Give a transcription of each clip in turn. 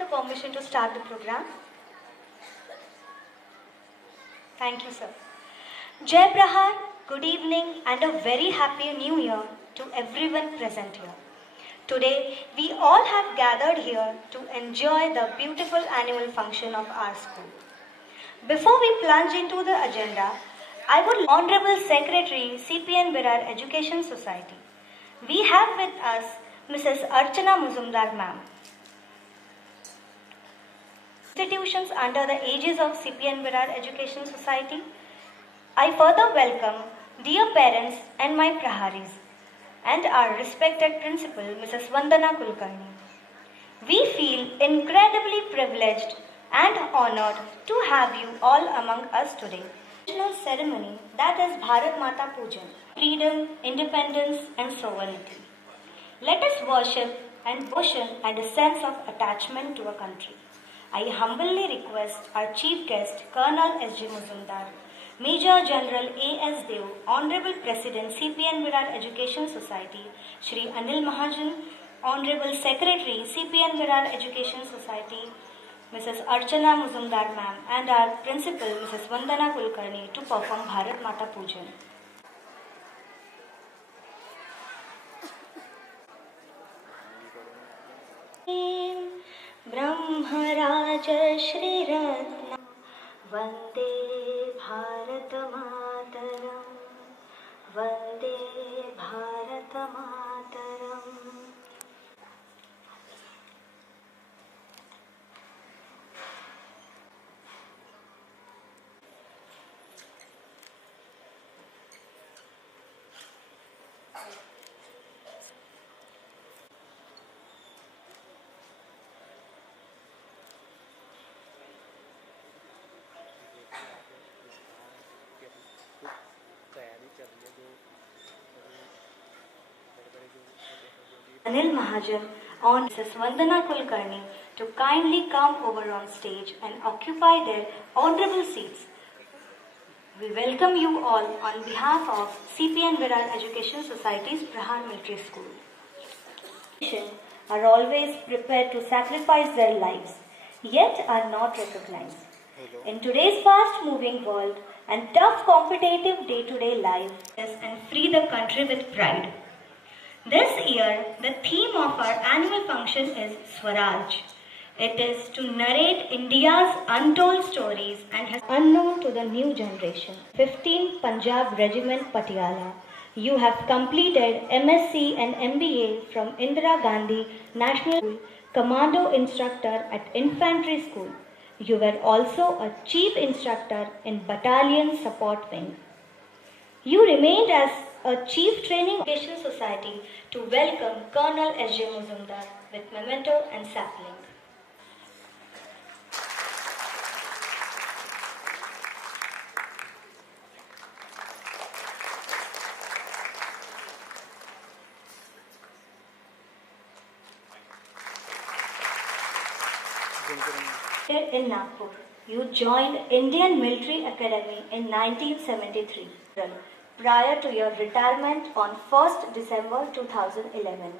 the permission to start the program? Thank you, sir. Jai Prahar, good evening and a very happy new year to everyone present here. Today, we all have gathered here to enjoy the beautiful annual function of our school. Before we plunge into the agenda, I would Honorable Secretary, CPN Virar Education Society. We have with us Mrs. Archana Muzumdar ma'am. Institutions under the aegis of CPN Virar Education Society. I further welcome dear parents and my praharis and our respected principal, Mrs. Vandana Kulkarni. We feel incredibly privileged and honored to have you all among us today. National ceremony that is Bharat Mata Pujan, freedom, independence and sovereignty. Let us worship and devotion and a sense of attachment to a country. I humbly request our chief guest, Colonel S.J. Muzumdar, Major General A.S. Dev, Honorable President CPN Virar Education Society, Shri Anil Mahajan, Honorable Secretary CPN Virar Education Society, Mrs. Archana Muzumdar ma'am, and our principal, Mrs. Vandana Kulkarni, to perform Bharat Mata Pujan. Brahmaraj Shri Ratna Vande Bharat Mataram Vande Bharat Mataram. Anil Mahajan on Mrs. Vandana Kulkarni to kindly come over on stage and occupy their honorable seats. We welcome you all on behalf of CPN Virar Education Society's Prahar Military School. Are always prepared to sacrifice their lives, yet are not recognized. In today's fast-moving world and tough competitive day-to-day life, and free the country with pride. This year, the theme of our annual function is Swaraj. It is to narrate India's untold stories and has unknown to the new generation. 15 Punjab Regiment Patiala. You have completed MSc and MBA from Indira Gandhi National School, Commando Instructor at Infantry School. You were also a Chief Instructor in Battalion Support Wing. You remained as a Chief Training Education Society to welcome Colonel S.J. Muzumdar with memento and sapling. In Nagpur, you joined Indian Military Academy in 1973. Prior to your retirement on 1st December 2011.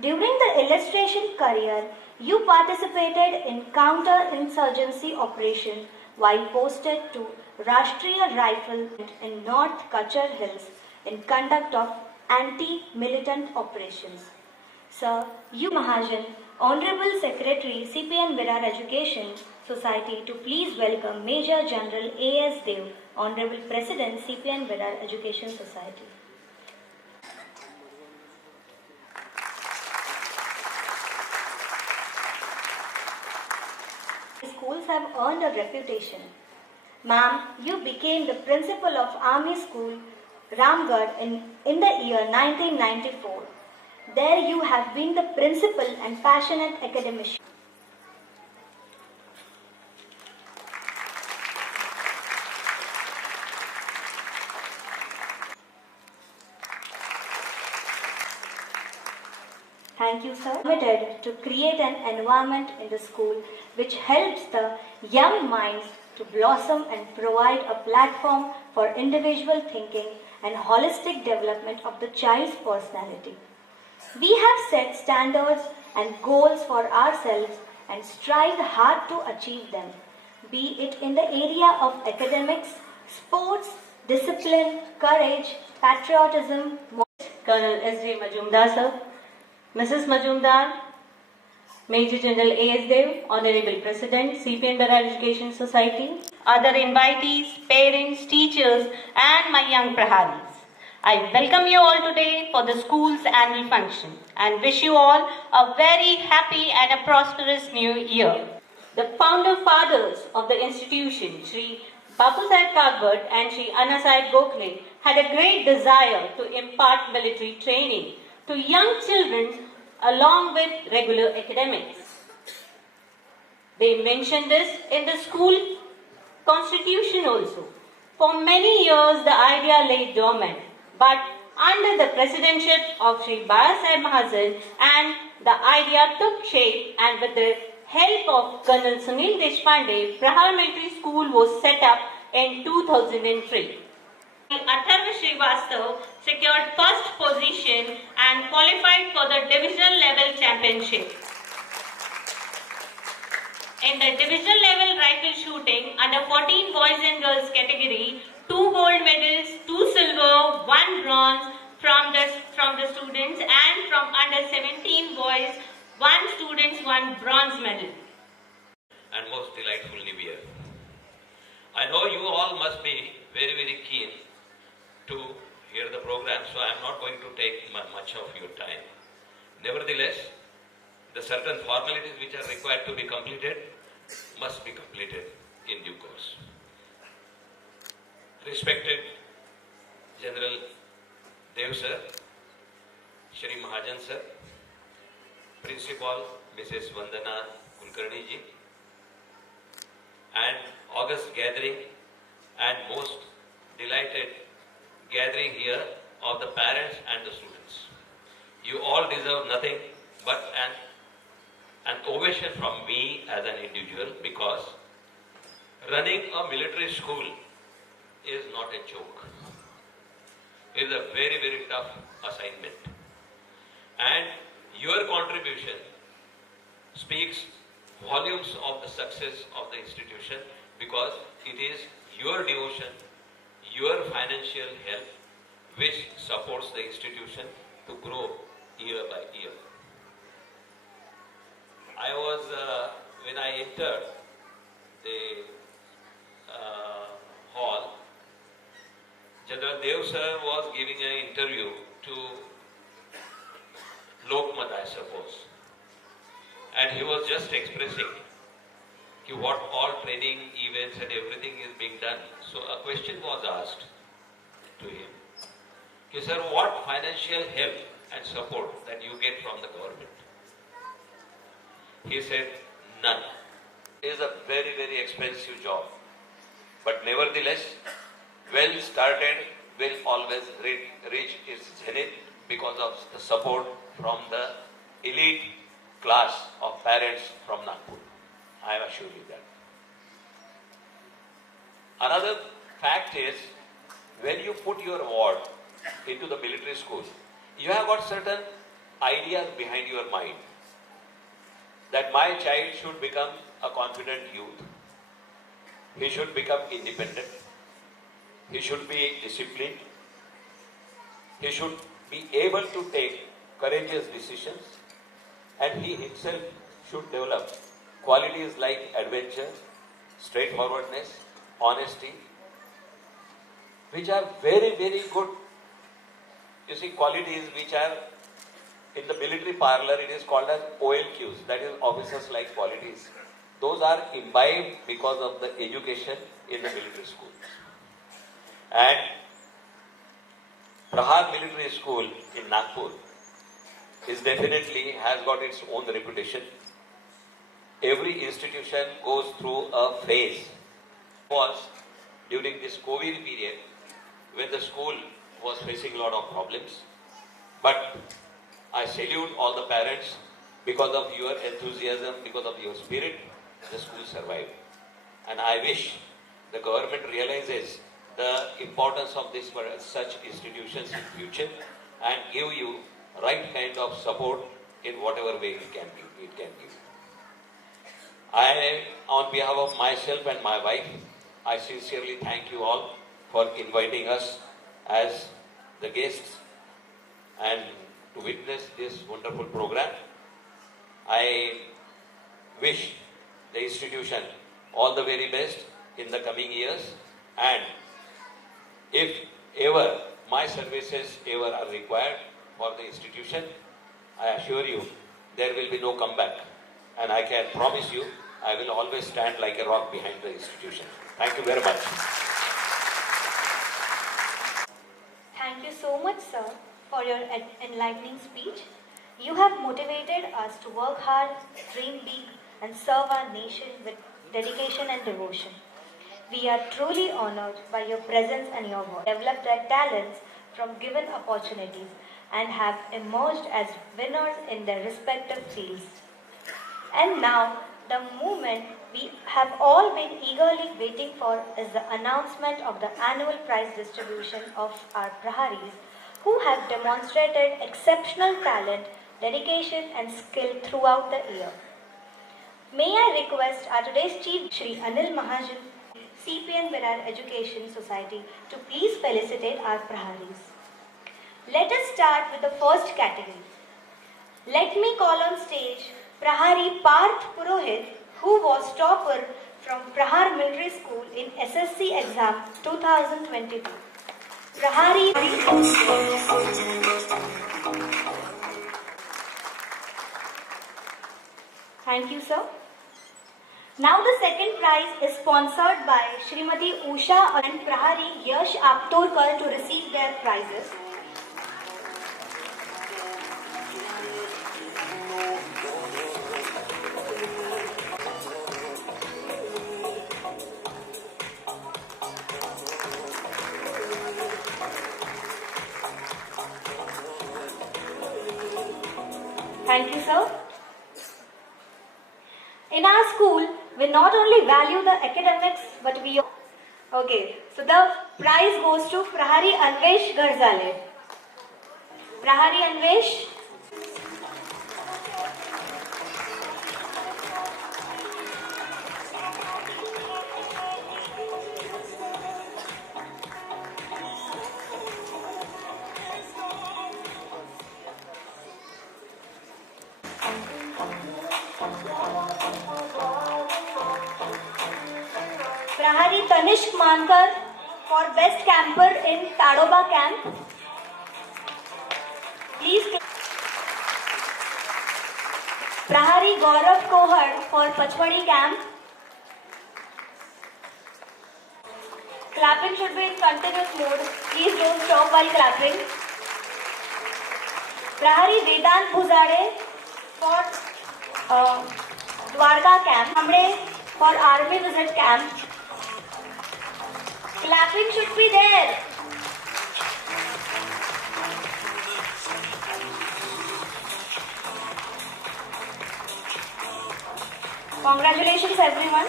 During the illustration career, you participated in counter-insurgency operations while posted to Rashtriya Rifle in North Kachar Hills in conduct of anti-militant operations. Sir, U. Mahajan, Honorable Secretary, CPN Virar Education Society, to please welcome Major General A.S. Dev, Honorable President, CPN Virar Education Society. Schools have earned a reputation. Ma'am, you became the principal of Army School, Ramgarh in the year 1994. There you have been the principal and passionate academician. Thank you, sir. Committed to create an environment in the school which helps the young minds to blossom and provide a platform for individual thinking and holistic development of the child's personality. We have set standards and goals for ourselves and strive hard to achieve them, be it in the area of academics, sports, discipline, courage, patriotism. Colonel S.J. Majumdar sir, Mrs. Majumdar, Major General A.S. Dev, Honorable President, CPN Berar Education Society, other invitees, parents, teachers, and my young Praharis. I welcome you all today for the school's annual function and wish you all a very happy and a prosperous new year. The founder fathers of the institution, Shri Bapu Saheb Kagbert and Shri Anna Saheb Gokhale, had a great desire to impart military training to young children along with regular academics. They mentioned this in the school constitution also. For many years, the idea lay dormant, but under the presidency of Shri Bala Saheb Mahajan, and the idea took shape, and with the help of Colonel Sunil Deshpande, Prahar Military School was set up in 2003. Atharva Srivastav secured first position and qualified for the divisional level championship. In the divisional level rifle shooting under 14 boys and girls category, 2 gold medals, 2 silver, 1 bronze from the students, and from under 17 boys, 1 students, 1 bronze medal. And most delightful New Year. I know you all must be very, very keen to hear the program, so I am not going to take much of your time. Nevertheless, the certain formalities which are required to be completed must be completed in due course. Respected General Dev sir, Shri Mahajan sir, Principal Mrs. Vandana Kulkarni ji, and august gathering and most delighted gathering here of the parents and the students. You all deserve nothing but an ovation from me as an individual, because running a military school is not a joke. It is a very, very tough assignment. And your contribution speaks volumes of the success of the institution, because it is your devotion, your financial help which supports the institution to grow year by year. I was, when I entered the hall, General Dev sir was giving an interview to Lokmat, I suppose. And he was just expressing what all training events and everything is being done. So a question was asked to him. Sir, what financial help and support that you get from the government? He said, none. It is a very, very expensive job. But nevertheless, well started will always reach its zenith because of the support from the elite class of parents from Nagpur. I assure you that. Another fact is, when you put your award into the military school, you have got certain ideas behind your mind that my child should become a confident youth. He should become independent. He should be disciplined. He should be able to take courageous decisions, and he himself should develop qualities like adventure, straightforwardness, honesty, which are very, very good, you see, qualities which are in the military parlor, it is called as OLQs, that is officers like qualities. Those are imbibed because of the education in the military schools. And Prahar Military School in Nagpur is definitely has got its own reputation. Every institution goes through a phase. It was during this COVID period when the school was facing a lot of problems. But I salute all the parents. Because of your enthusiasm, because of your spirit, the school survived. And I wish the government realizes the importance of this for such institutions in future and give you right kind of support in whatever way it can give. On behalf of myself and my wife, I sincerely thank you all for inviting us as the guests and to witness this wonderful program. I wish the institution all the very best in the coming years, and if ever my services ever are required for the institution, I assure you there will be no comeback, and I can promise you I will always stand like a rock behind the institution. Thank you very much. Thank you so much, sir, for your enlightening speech. You have motivated us to work hard, dream big, and serve our nation with dedication and devotion. We are truly honored by your presence and your work. Developed their talents from given opportunities and have emerged as winners in their respective fields. And now, the moment we have all been eagerly waiting for is the announcement of the annual prize distribution of our Praharis, who have demonstrated exceptional talent, dedication and skill throughout the year. May I request our today's Chief Shri Anil Mahajan, CPN Virar Education Society, to please felicitate our Praharis. Let us start with the first category. Let me call on stage Prahari Parth Purohit, who was topper from Prahar Military School in SSC exam 2022. Prahari. Thank you, sir. Now the second prize is sponsored by Srimati Usha and Prahari Yash Aptorkar to receive their prizes. Thank you, sir. In our school, we not only value the academics, but we... Okay, so the prize goes to Prahari Anvesh Garzale. Prahari Anvesh. Prahari Tanishk Mankar for Best Camper in Tadoba Camp. Please. Prahari Gaurav Kohar for Pachwadi Camp. Clapping should be in continuous mode. Please don't stop while clapping. Prahari Vedant Bhuzade for Dwarka Camp. Hamre for Army Visit Camp. Clapping should be there. Congratulations, everyone.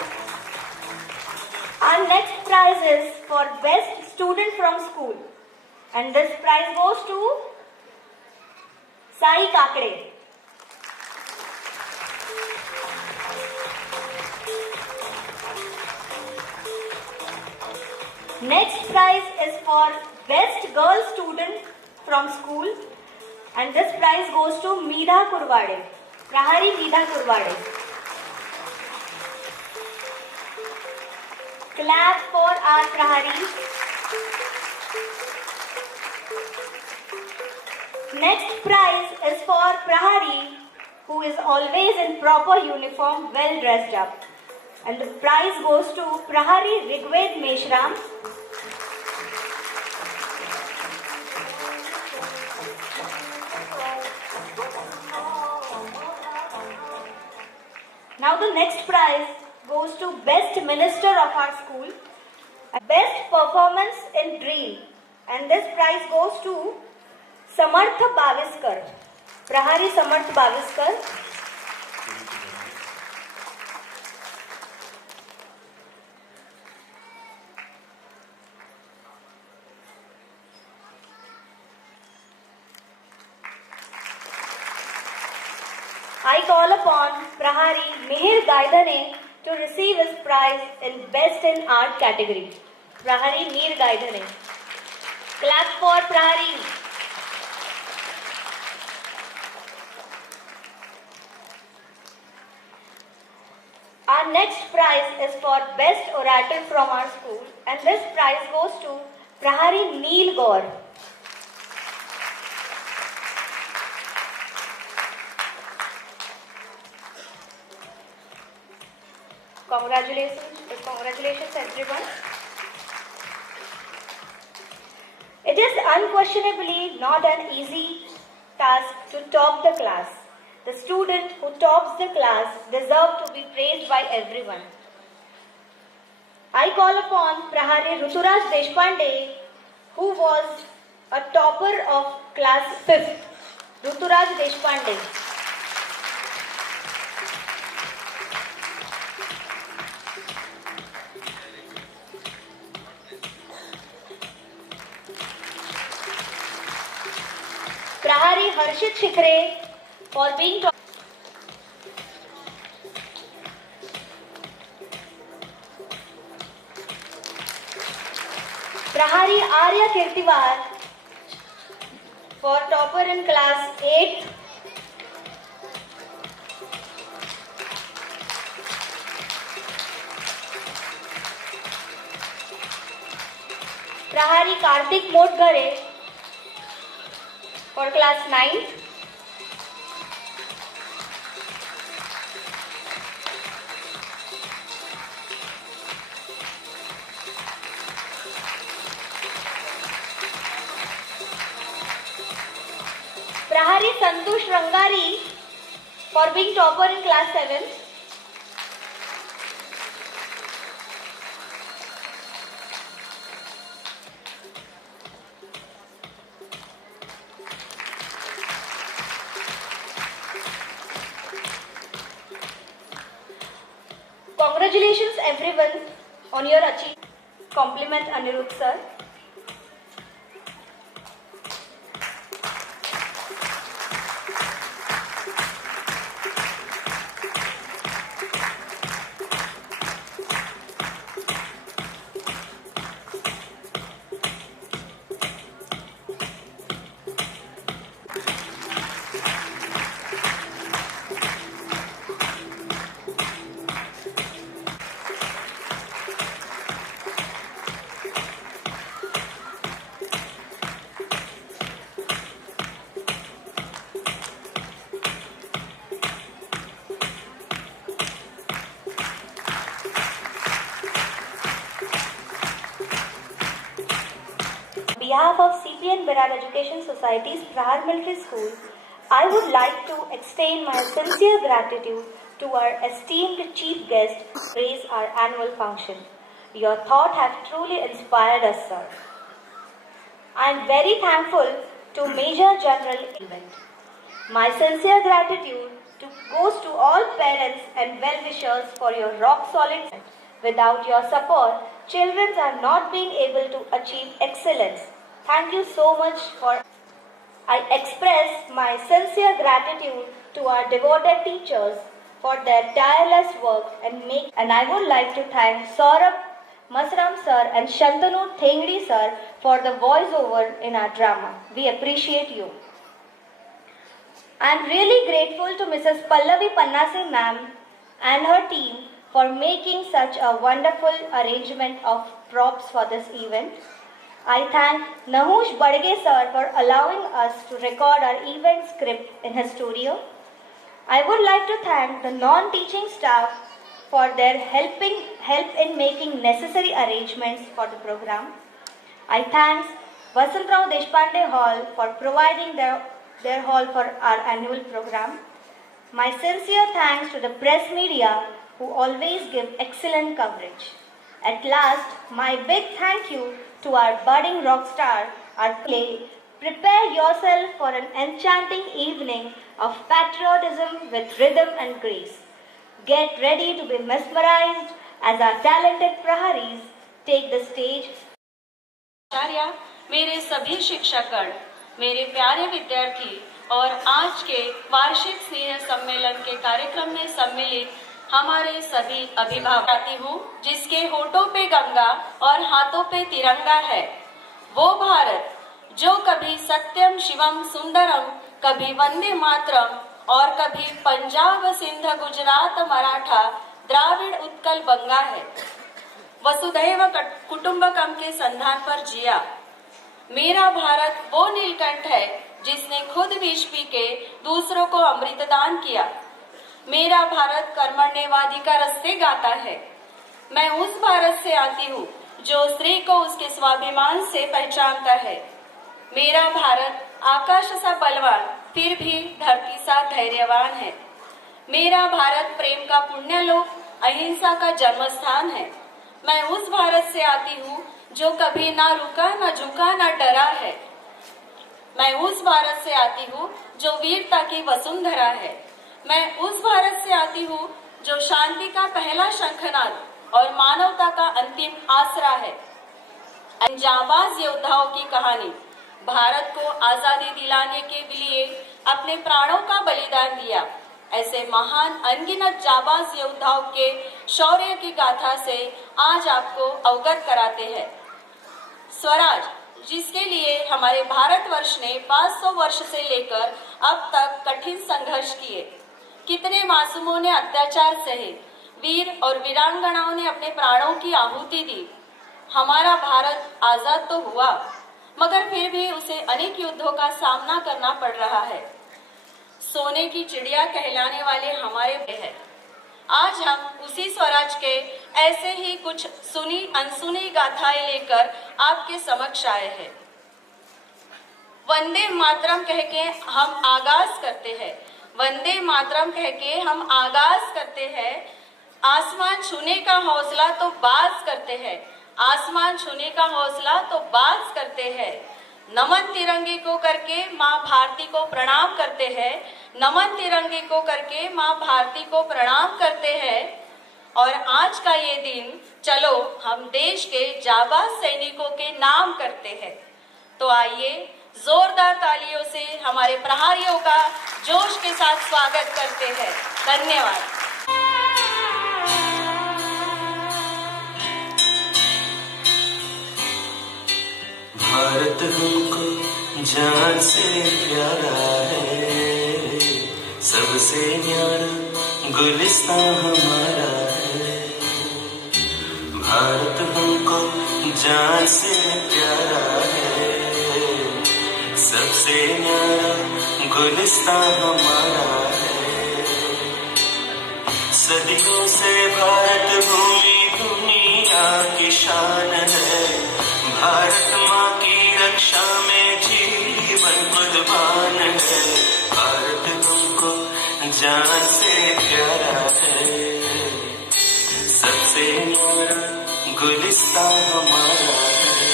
Our next prize is for Best Student from School. And this prize goes to Sai Kakade. Next prize is for Best Girl Student from School, and this prize goes to Meedha Kurwade, Prahari Meedha Kurwade. Clap for our Praharis. Next prize is for Prahari, who is always in proper uniform, well dressed up. And the prize goes to Prahari Rigved Meshram. Now the next prize goes to Best Minister of our school, Best Performance in Drill, and this prize goes to Samarth Baviskar, Prahari Samarth Baviskar. I call upon Prahari Mihir Gaidhane to receive his prize in Best in Art category. Prahari Mihir Gaidhane. Clap for Prahari. Our next prize is for Best Orator from our school, and this prize goes to Prahari Neel Gaur. Congratulations everyone. It is unquestionably not an easy task to top the class. The student who tops the class deserves to be praised by everyone. I call upon Prahari Ruturaj Deshpande, who was a topper of class 5th. Ruturaj Deshpande. Prahari Harshit Shikhre for being top. Prahari Arya Kirtiwar for topper in class 8th. Prahari Kartik Motgare for class 9th. Prahari Santosh Rangari for being topper in class 7th. Congratulations everyone on your achievement. Compliment Anirudh sir. On behalf of CPN Berar Education Society's Prahar Military School, I would like to extend my sincere gratitude to our esteemed chief guest who graced our annual function. Your thought have truly inspired us, sir. I am very thankful to Major General event. My sincere gratitude goes to all parents and well-wishers for your rock-solid support. Without your support, children are not being able to achieve excellence. Thank you so much for. I express my sincere gratitude to our devoted teachers for their tireless work and I would like to thank Saurabh Masram sir and Shantanu Thengdi sir for the voiceover in our drama. We appreciate you. I am really grateful to Mrs. Pallavi Pannase ma'am and her team for making such a wonderful arrangement of props for this event. I thank Nahush Badge sir for allowing us to record our event script in his studio. I would like to thank the non-teaching staff for their help in making necessary arrangements for the program. I thank Vasantrao Deshpande Hall for providing their hall for our annual program. My sincere thanks to the press media who always give excellent coverage. At last, my big thank you to our budding rock star, our play. Prepare yourself for an enchanting evening of patriotism with rhythm and grace. Get ready to be mesmerized as our talented Praharis take the stage. आचार्य, मेरे सभी शिक्षकगण, मेरे प्यारे विद्यार्थी और आज के वार्षिक स्नेह सम्मेलन के कार्यक्रम में सम्मिलित हमारे सभी अभिभावक चाहती हूँ जिसके होठों पे गंगा और हाथों पे तिरंगा है, वो भारत जो कभी सत्यम शिवम सुंदरम, कभी वंदे मातरम और कभी पंजाब सिंध गुजरात मराठा द्राविड़ उत्कल बंगा है। वसुधैव कुटुंबकम के संधान पर जिया। मेरा भारत वो नीलकंठ है जिसने खुद विष पी के दूसरों को अमृतदान किया। मेरा भारत कर्मण्येवाधिकार से गाता है। मैं उस भारत से आती हूँ जो स्त्री को उसके स्वाभिमान से पहचानता है। मेरा भारत आकाश सा बलवान फिर भी धरती सा धैर्यवान है। मेरा भारत प्रेम का पुण्यलोक, अहिंसा का जन्म स्थान है। मैं उस भारत से आती हूँ जो कभी ना रुका, ना झुका, ना डरा है। मैं उस भारत से आती हूँ जो वीरता की वसुंधरा है। मैं उस भारत से आती हूँ जो शांति का पहला शंखनाद और मानवता का अंतिम आसरा है। जाबाज योद्धाओं की कहानी भारत को आजादी दिलाने के लिए अपने प्राणों का बलिदान दिया। ऐसे महान अनगिनत जाबाज योद्धाओं के शौर्य की गाथा से आज आपको अवगत कराते हैं। स्वराज, जिसके लिए हमारे भारतवर्ष ने 500 वर्ष से लेकर अब तक कठिन संघर्ष किए। कितने मासूमों ने अत्याचार सहे, वीर और वीरांगनाओं ने अपने प्राणों की आहुति दी। हमारा भारत आजाद तो हुआ, मगर फिर भी उसे अनेक युद्धों का सामना करना पड़ रहा है। सोने की चिड़िया कहलाने वाले हमारे हैं। आज हम उसी स्वराज के ऐसे ही कुछ सुनी अनसुनी गाथाएं लेकर आपके समक्ष आए हैं। वंदे मातरम कह के हम आगाज करते हैं। वंदे मातरम कह के हम आगाज करते हैं। आसमान छूने का हौसला तो बाज करते हैं। आसमान छूने का हौसला तो बाज करते हैं। नमन तिरंगे को करके माँ भारती को प्रणाम करते हैं। नमन तिरंगे को करके माँ भारती को प्रणाम करते हैं। और आज का ये दिन चलो हम देश के जाबाज सैनिकों के नाम करते हैं। तो आइए जोरदार तालियों से हमारे प्रहारियों का जोश के साथ स्वागत करते हैं। धन्यवाद। भारत हमको जान से प्यारा है, सबसे न्यारा गुलिस्तान हमारा है। भारत हमको जान से प्यारा है, सबसे न्यारा गुलिस्तान हमारा है। सदियों से भारत भूमि दुनिया की शान है। भारत माँ की रक्षा में जीवन कुर्बान है। भारत हमको जान से प्यारा है, सबसे न्यारा गुलिस्तान हमारा है।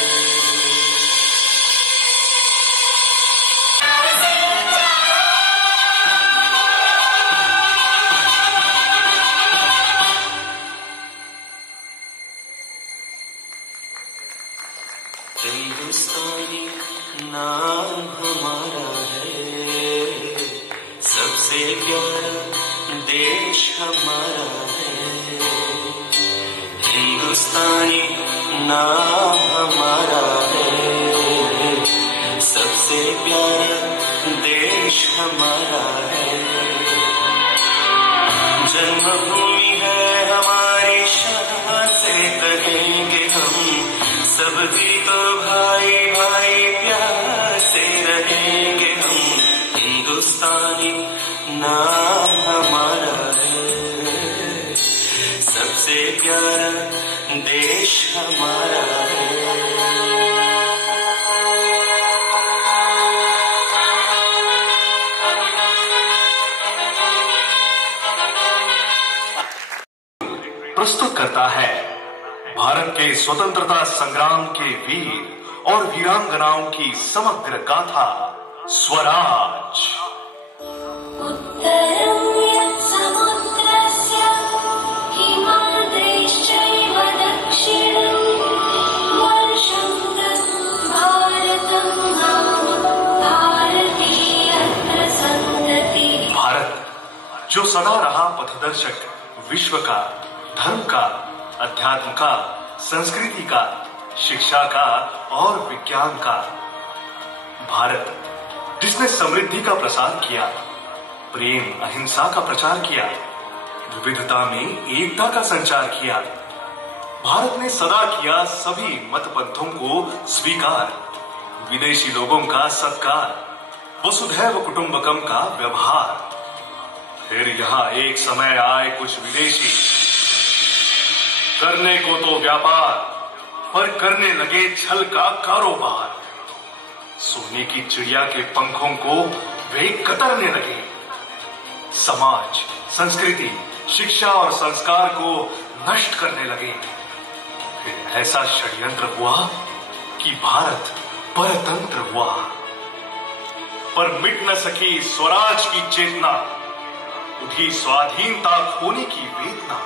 हिंदुस्तानी नाम हमारा है, सबसे प्यारा देश हमारा है। हिंदुस्तानी नाम हमारा है, सबसे प्यारा देश हमारा है। जन्मभूमि है हमारी, शान से कहेंगे हम, सभी तो भाई भाई प्यार से रहेंगे हम। हिंदुस्तानी नाम हमारा है, सबसे प्यारा देश हमारा है। प्रस्तुत करता है भारत के स्वतंत्रता संग्राम के वीर और वीरांगनाओं की समग्र गाथा स्वराज। उत्तरं यत्समुद्रस्य हिमाद्रिश्चैव दक्षिणं वर्षं भारतं नाम भारतीय संतति। भारत जो सदा रहा पथदर्शक, विश्व का, धर्म का, अध्यात्म का, संस्कृति का, शिक्षा का और विज्ञान का। भारत जिसने समृद्धि का प्रसार किया, प्रेम अहिंसा का प्रचार किया, विविधता में एकता का संचार किया। भारत ने सदा किया सभी मत पंथों को स्वीकार, विदेशी लोगों का सत्कार, वसुधैव कुटुंबकम का व्यवहार। फिर यहाँ एक समय आए कुछ विदेशी, करने को तो व्यापार, पर करने लगे छल का कारोबार। सोने की चिड़िया के पंखों को वे कतरने लगे, समाज, संस्कृति, शिक्षा और संस्कार को नष्ट करने लगे। फिर ऐसा षड्यंत्र हुआ कि भारत परतंत्र हुआ, पर मिट न सकी स्वराज की चेतना, उठी स्वाधीनता खोने की वेदना।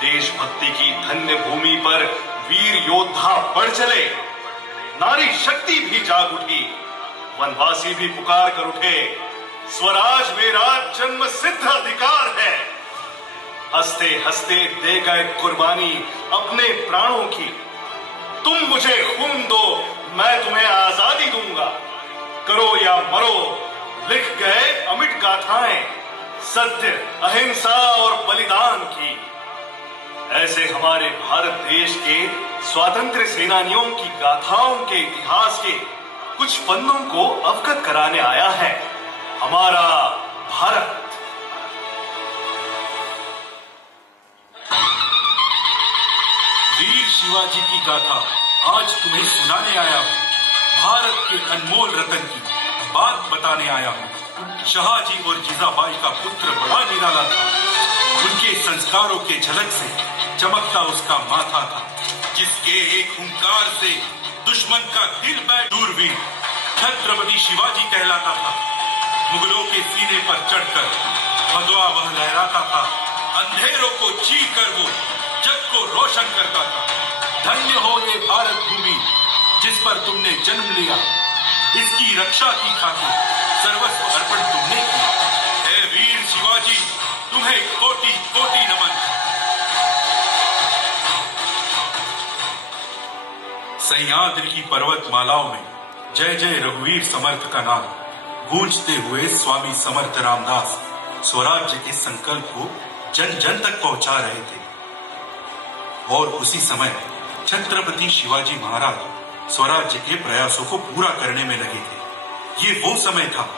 देशभक्ति की धन्य भूमि पर वीर योद्धा बढ़ चले, नारी शक्ति भी जाग उठी, वनवासी भी पुकार कर उठे, स्वराज मेरा जन्म सिद्ध अधिकार है। हंसते हंसते दे गए कुर्बानी अपने प्राणों की, तुम मुझे खून दो मैं तुम्हें आजादी दूंगा, करो या मरो लिख गए अमिट गाथाएं, सत्य, अहिंसा और बलिदान की। ऐसे हमारे भारत देश के स्वातंत्र्य सेनानियों की गाथाओं के इतिहास के कुछ पन्नों को अवगत कराने आया है हमारा भारत। वीर शिवाजी की गाथा आज तुम्हें सुनाने आया हूँ। भारत के अनमोल रतन की बात बताने आया हूँ। शाहजी और जीजाबाई का पुत्र बड़ा निराला था। उनके संस्कारों के झलक से चमकता उसका माथा था, जिसके एक हुंकार से दुश्मन का दिल बैठ दूरवीर छत्रपति शिवाजी कहलाता था। मुगलों के सीने पर चढ़कर भगवा वह लहराता था, अंधेरों को चीर कर वो जग को रोशन करता था। धन्य हो ये भारत भूमि जिस पर तुमने जन्म लिया, इसकी रक्षा की खातिर सर्वस्व अर्पण तुमने किया। हे वीर शिवाजी, तुम्हें कोटि कोटि नमन। सह्याद्री की पर्वतमालाओं में जय जय रघुवीर समर्थ का नाम गूंजते हुए स्वामी समर्थ रामदास स्वराज्य के संकल्प को जन जन तक पहुंचा रहे थे। और उसी समय छत्रपति शिवाजी महाराज स्वराज्य के प्रयासों को पूरा करने में लगे थे। ये वो समय था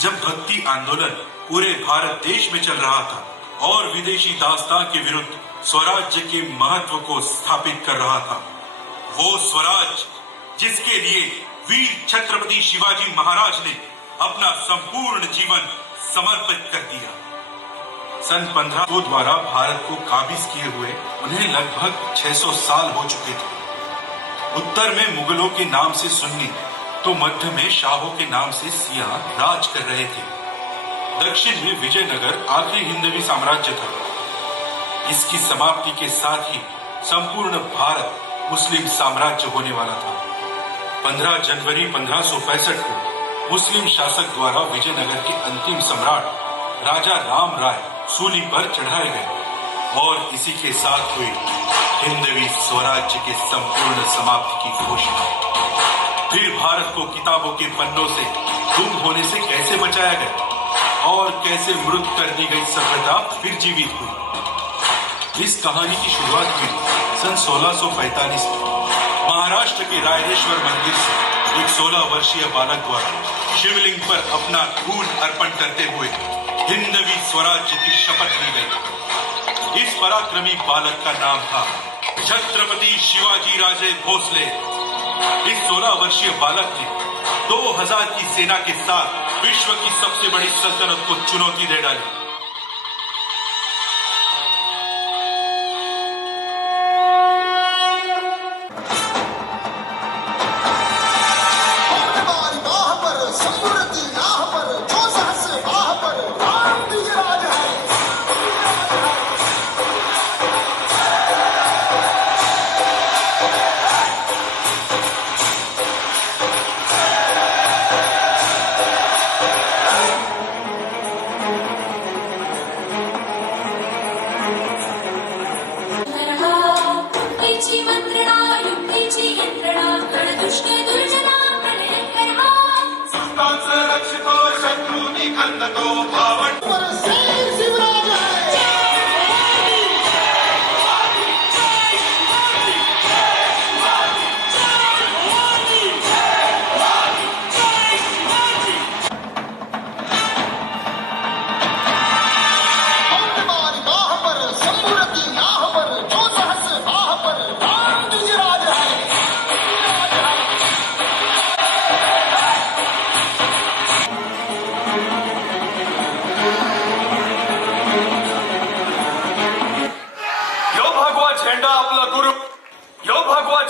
जब भक्ति आंदोलन पूरे भारत देश में चल रहा था और विदेशी दास्तां के विरुद्ध स्वराज्य के महत्व को स्थापित कर रहा था। वो स्वराज जिसके लिए वीर छत्रपति शिवाजी महाराज ने अपना संपूर्ण जीवन समर्पित कर दिया। सन 1500 द्वारा भारत को काबिज किए हुए उन्हें लगभग 600 साल हो चुके थे। उत्तर में मुगलों के नाम से सुन्नी तो मध्य में शाहों के नाम से सियाह राज कर रहे थे। दक्षिण में विजयनगर आखिरी हिंदवी साम्राज्य था। इसकी समाप्ति के साथ ही संपूर्ण भारत मुस्लिम साम्राज्य होने वाला था। 15 जनवरी 1565 को मुस्लिम शासक द्वारा विजयनगर के अंतिम सम्राट राजा राम राय सूली पर चढ़ाए गए और इसी के साथ हुई हिंदवी स्वराज्य के संपूर्ण समाप्ति की घोषणा। फिर भारत को किताबों के पन्नों से गुम होने से कैसे बचाया गया और कैसे मृत कर दी गई सभ्यता फिर जीवित हुई। इस कहानी की शुरुआत हुई सन 1645 में महाराष्ट्र के रायरेश्वर मंदिर से एक 16 वर्षीय बालक द्वारा शिवलिंग पर अपना खून अर्पण करते हुए हिंदवी स्वराज्य की शपथ ली गई। इस पराक्रमी बालक का नाम था छत्रपति शिवाजी राजे भोसले। इस 16 वर्षीय बालक ने 2000 की सेना के साथ विश्व की सबसे बड़ी सल्तनत को चुनौती दे डाली। सृष्टीची यंत्रणा घड दुष्ट दुर्जना प्रलयंकर हा संतांचं रक्षतो शत्रूनी खंदतो भावंड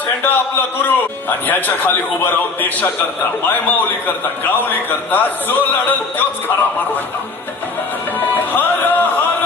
झेंडा आपला गुरु आणि ह्याच्या खाली उभं राहून देशाकरता मायमाऊली करता गावली करता जो लढल तोच खरा मारवाटा. हर हर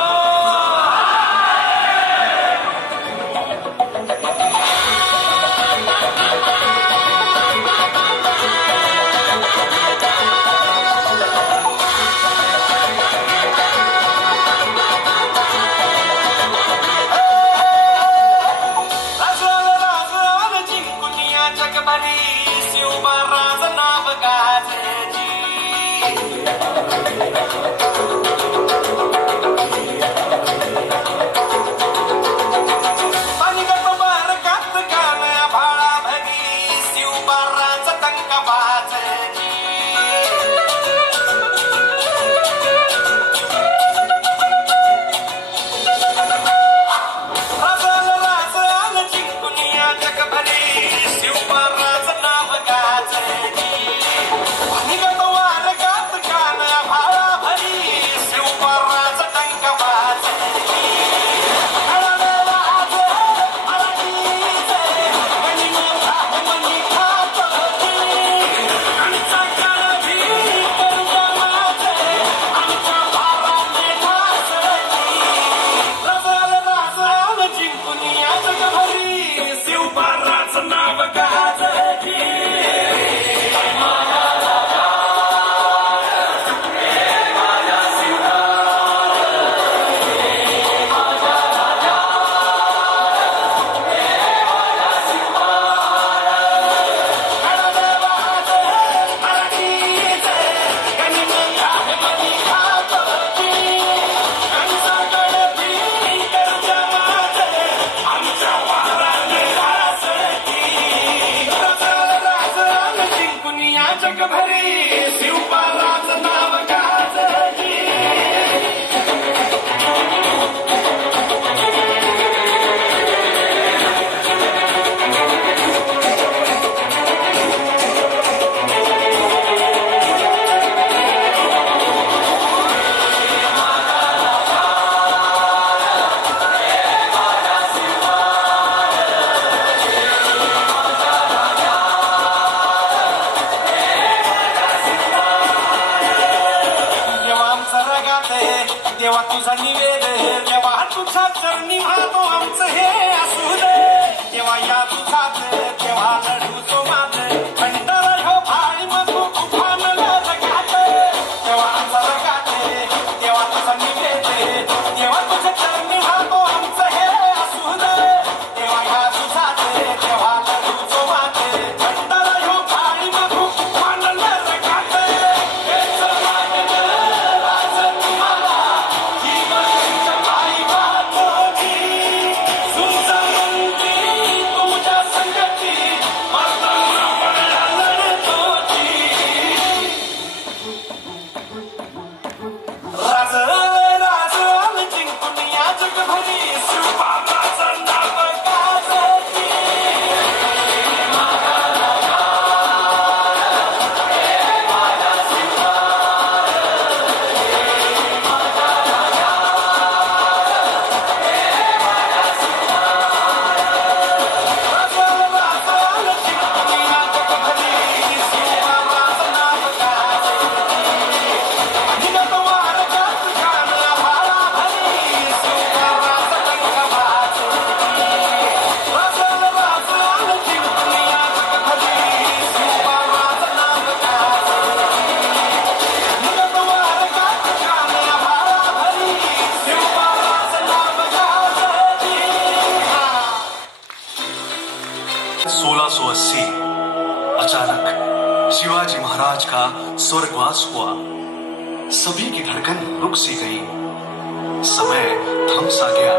देवा तुझा निवेद देवा तुझा चरणी महातो आमचं हे असू दे देवा या तुझाच देवा लढू तो माझ कंटाळा ह्यो भाळी मधू तुफान रगात देवा आमचा रगात देवा तुझा निवेद देवा तुझा चरणी महातो आमचं हे असू दे देवा या तुझाच देवा लढू तो माझ कंटाळा ह्यो भाळी मधू तुफान रगात सुंदर 1680 अचानक शिवाजी महाराज का स्वर्गवास हुआ। सभी की धड़कन रुक सी गई, समय थम सा गया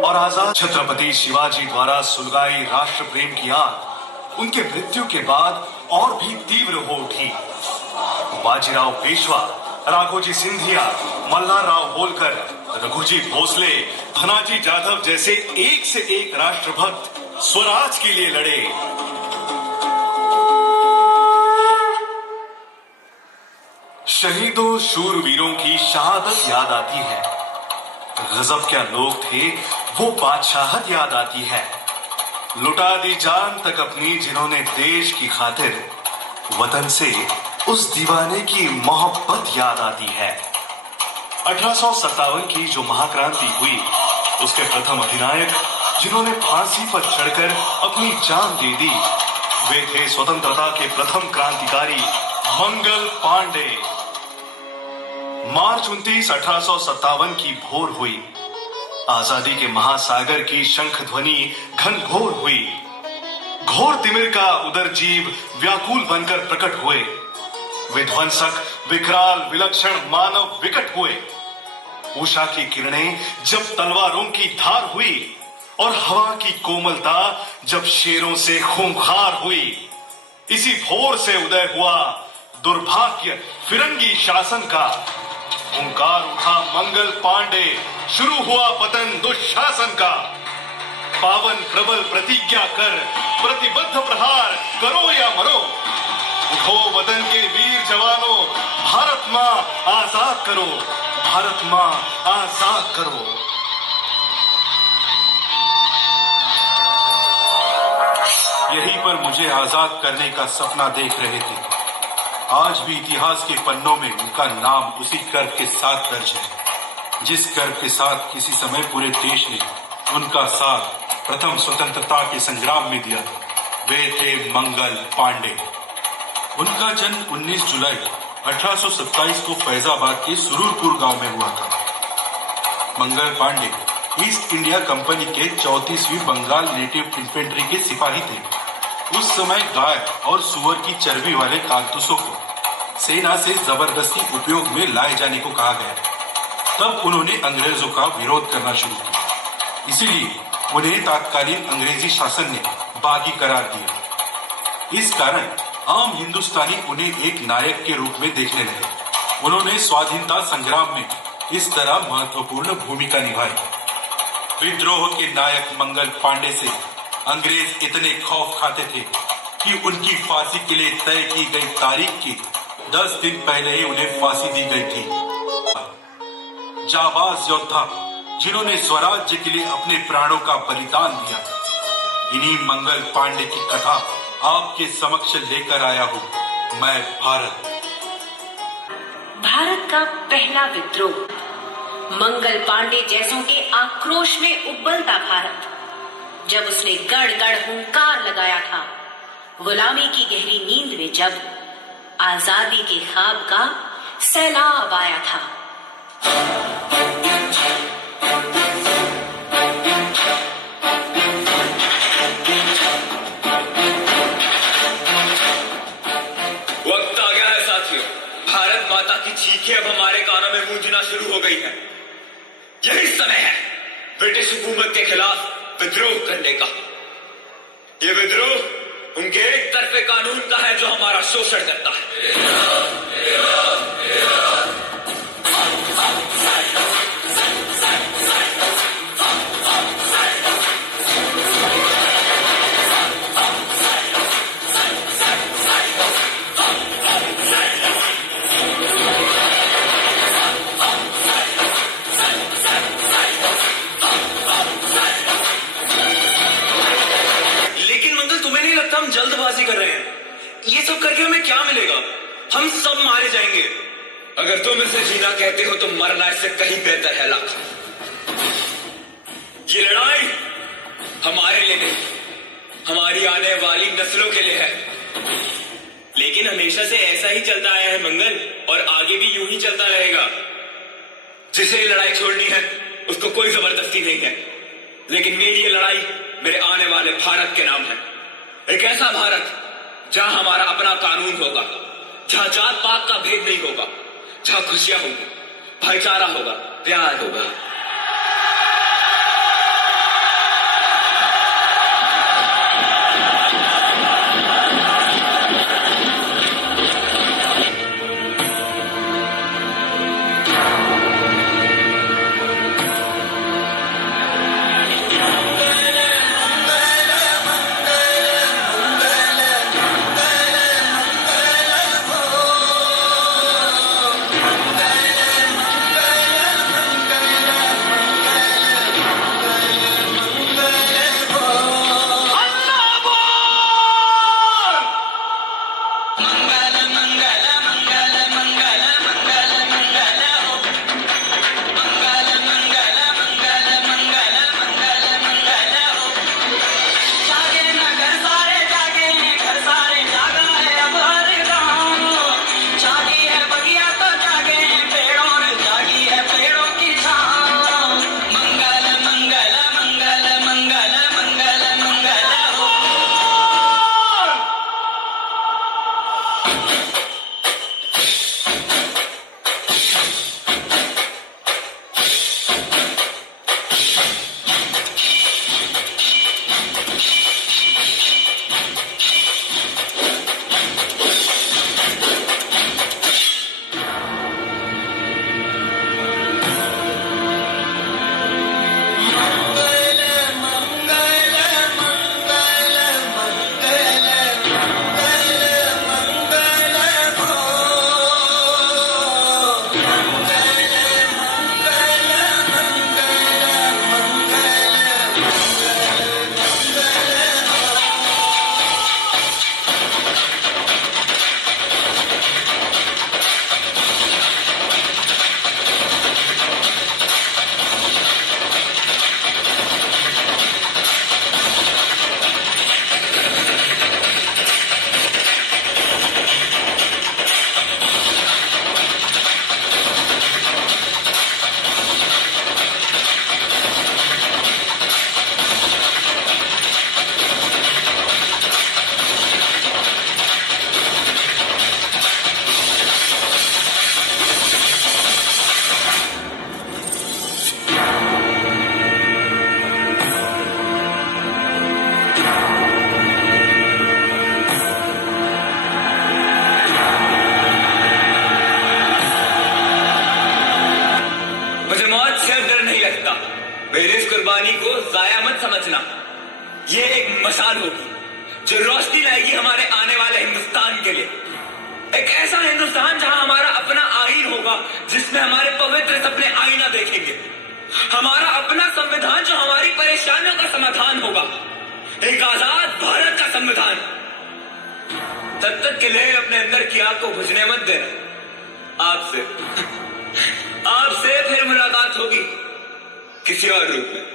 और आजाद छत्रपति शिवाजी द्वारा सुलगाई राष्ट्र प्रेम की आग उनके मृत्यु के बाद और भी तीव्र हो उठी। बाजीराव पेशवा, राघोजी सिंधिया, मल्हारराव होलकर, रघुजी भोसले, धनाजी जाधव जैसे एक से एक राष्ट्रभक्त स्वराज के लिए लड़े। शहीदों शूरवीरों की शहादत याद आती है। गजब क्या लोग थे, वो बादशाहत याद आती है। लुटा दी जान तक अपनी जिन्होंने देश की खातिर, वतन से उस दीवाने की मोहब्बत याद आती है। 1857 की जो महाक्रांति हुई, उसके प्रथम अधिनायक जिन्होंने फांसी पर चढ़कर अपनी जान दे दी, वे थे स्वतंत्रता के प्रथम क्रांतिकारी मंगल पांडे। मार्च 29, 1857 की भोर हुई। आजादी के महासागर की शंख ध्वनि घनघोर हुई। घोर तिमिर का उदर जीव व्याकुल बनकर प्रकट हुए। विध्वंसक, विकराल, विलक्षण मानव विकट हुए। उषा की किरणें जब तलवारों की धार हुई और हवा की कोमलता जब शेरों से खूंखार हुई, इसी भोर से उदय हुआ दुर्भाग्य फिरंगी शासन का। हुंकार उठा मंगल पांडे, शुरू हुआ पतन दुशासन का। पावन प्रबल प्रतिज्ञा कर, प्रतिबद्ध प्रहार करो या मरो। उठो वतन के वीर जवानों, भारत मां आजाद करो, भारत मां आजाद करो। यहीं पर मुझे आजाद करने का सपना देख रहे थे। आज भी इतिहास के पन्नों में उनका नाम उसी गर्व के साथ दर्ज है, जिस गर्व के साथ किसी समय पूरे देश ने उनका साथ प्रथम स्वतंत्रता के संग्राम में दिया था। वे थे मंगल पांडे। उनका जन्म 19 जुलाई 1827 को फैजाबाद के सुरूरपुर गांव में हुआ था। Mangal Pandey east India company के 34वीं बंगाल नेटिव इन्फेंट्री के सिपाही थे। उस समय गाय और सुअर की चर्बी वाले कारतूसों को सेना से जबरदस्ती उपयोग में लाए जाने को कहा गया। तब उन्होंने अंग्रेजों का विरोध करना शुरू किया। इसीलिए उन्हें तत्कालीन अंग्रेजी शासन ने बागी करार दिया। इस कारण आम हिंदुस्तानी उन्हें एक नायक के रूप में देखने लगे। उन्होंने स्वाधीनता संग्राम में इस तरह महत्वपूर्ण भूमिका निभाई। विद्रोह के नायक मंगल पांडे से अंग्रेज इतने खौफ खाते थे कि उनकी फांसी के लिए तय की गई तारीख की 10 दिन पहले ही उन्हें फांसी दी गई थी। जाबाज योद्धा जिन्होंने स्वराज्य के लिए अपने प्राणों का बलिदान दिया, इन्हीं मंगल पांडे की कथा आपके समक्ष लेकर आया हूँ मैं। भारत का पहला विद्रोह, मंगल पांडे जैसों के आक्रोश में उबलता भारत, जब उसने गड़ गड़ हुंकार लगाया था। गुलामी की गहरी नींद में जब आजादी के ख्वाब का सैलाब आया था। वक्त आ गया है साथियों, भारत माता की चीखें अब हमारे कानों में गूंजना शुरू हो गई है। यही समय है ब्रिटिश हुकूमत के खिलाफ विद्रोह करने का। ये विद्रोह उनके एक तरफे कानून का है जो हमारा शोषण करता है। जल्दबाजी कर रहे हैं। ये सब करके हमें क्या मिलेगा? हम सब मारे जाएंगे। अगर तुम इसे जीना कहते हो तो मरना इससे कहीं बेहतर है लाख। ये लड़ाई हमारे लिए नहीं, हमारी आने वाली नस्लों के लिए है। लेकिन हमेशा से ऐसा ही चलता आया है मंगल, और आगे भी यूं ही चलता रहेगा। जिसे लड़ाई छोड़नी है उसको कोई जबरदस्ती नहीं है, लेकिन मेरी ये लड़ाई मेरे आने वाले भारत के नाम है। एक ऐसा भारत जहां हमारा अपना कानून होगा, जहां जात पात का भेद नहीं होगा, जहां खुशियां होंगी, भाईचारा होगा, प्यार होगा। मेरी इस कुर्बानी को जाया मत समझना। ये एक मशाल होगी जो रोशनी लाएगी हमारे आने वाले हिंदुस्तान के लिए। एक ऐसा हिंदुस्तान जहां हमारा अपना आईन होगा, जिसमें हमारे पवित्र सपने आईना देखेंगे। हमारा अपना संविधान जो हमारी परेशानियों का समाधान होगा। एक आजाद भारत का संविधान। तब तक के लिए अपने अंदर की आग को बुझने मत देना। आपसे फिर मुलाकात होगी किसी और रूप में।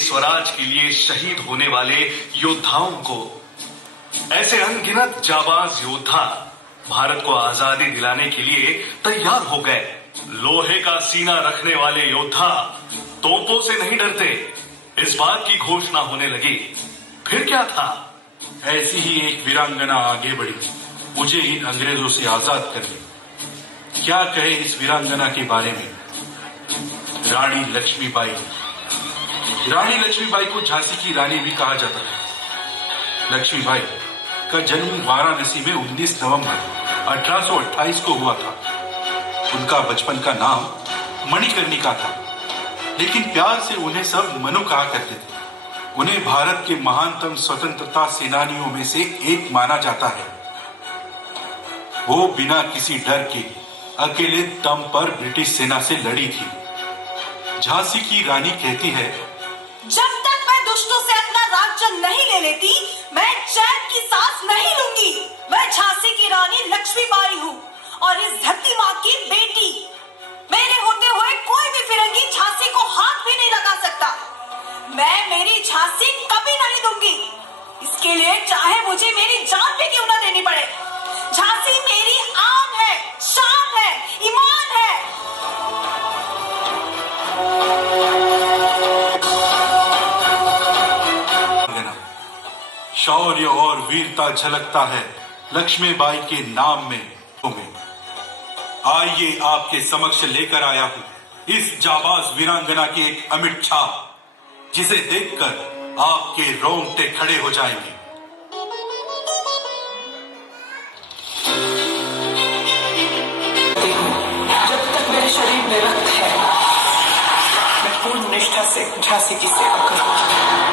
स्वराज के लिए शहीद होने वाले योद्धाओं को, ऐसे अनगिनत जाबाज योद्धा भारत को आजादी दिलाने के लिए तैयार हो गए। लोहे का सीना रखने वाले योद्धा तोपों से नहीं डरते। इस बात की घोषणा होने लगी। फिर क्या था? ऐसी ही एक वीरांगना आगे बढ़ी, मुझे इन अंग्रेजों से आजाद करने। क्या कहे इस वीरांगना के बारे में? रानी लक्ष्मीबाई। रानी लक्ष्मीबाई को झांसी की रानी भी कहा जाता है। लक्ष्मीबाई का जन्म वाराणसी में 19 नवंबर 1828 को हुआ था। उनका बचपन का नाम मणिकर्णिका था, लेकिन प्यार से उन्हें सब मनु कहा करते थे। उन्हें भारत के महानतम स्वतंत्रता सेनानियों में से एक माना जाता है। वो बिना किसी डर के अकेले दम पर ब्रिटिश सेना से लड़ी थी। झांसी की रानी कहती है, जब तक मैं दुष्टों से अपना राज्य नहीं ले लेती, मैं चैन की सांस नहीं लूंगी। मैं झांसी की रानी लक्ष्मीबाई हूँ और इस धरती माँ की बेटी। मेरे होते हुए कोई भी फिरंगी झांसी को हाथ भी नहीं लगा सकता। मैं मेरी झांसी कभी नहीं दूंगी। इसके लिए चाहे मुझे मेरी जान भी क्यों न देनी पड़े। झांसी मेरी आन है, शान है, ईमान है। शौर्य और वीरता झलकता है लक्ष्मीबाई के नाम में। आइए आपके समक्ष लेकर आया हूं इस जाबाज वीरांगना की एक अमिट छाप, जिसे देखकर आपके रोंगटे खड़े हो जाएंगे। जब तक मेरे शरीर में रक्त है, मैं पूर्ण निष्ठा से झांसी की सेवा करूंगा।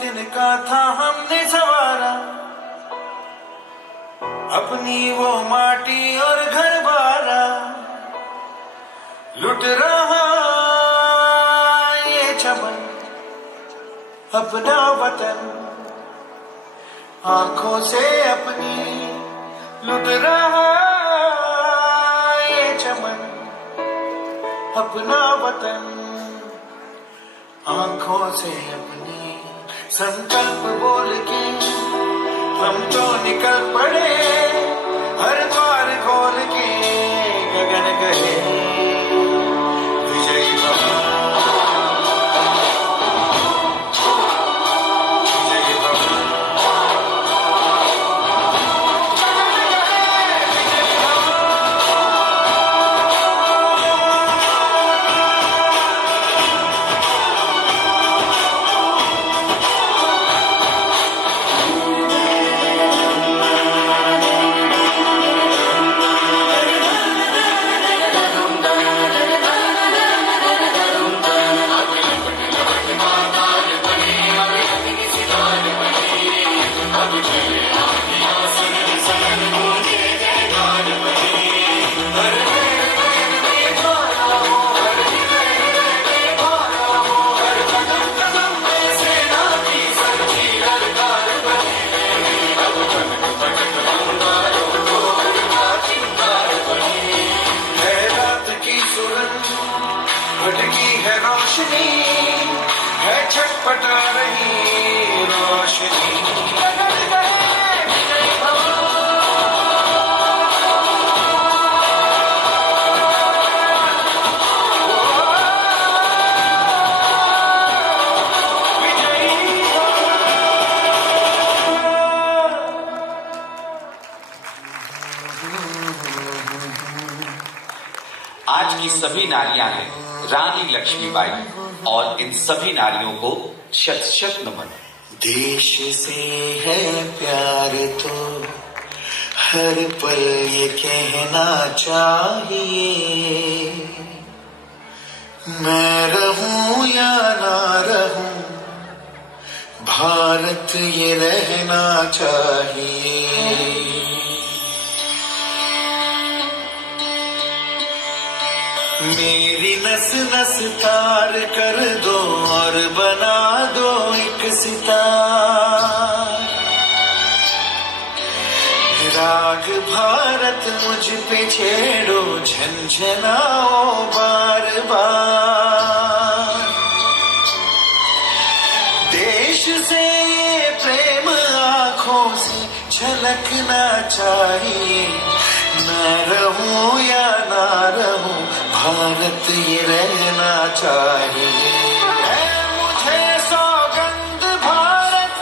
तिनका था हमने सवारा, अपनी वो माटी और घर बारा, लुट रहा ये चमन अपना वतन, आंखों से अपनी लुट रहा ये चमन अपना वतन, आंखों से अपनी संकल्प बोल के हम तो निकल पड़े, हर द्वार खोल के गगन कहे विजयी भव, विजयी भव। आज की सभी नारियां हैं रानी लक्ष्मीबाई और इन सभी नारियों को शत शत नमन। देश से है प्यार तो हर पल ये कहना चाहिए, मैं रहूं या ना रहूं भारत ये रहना चाहिए। मेरी नस नस तार कर दो और बना दो एक सितार, राग भारत मुझ पे छेड़ो झंझनाओ बार बार। देश से प्रेम आँखों से झलकना चाहिए, मैं रहूं या ना रहूं भारत ये रहना चाहिए। है मुझे सौगंध भारत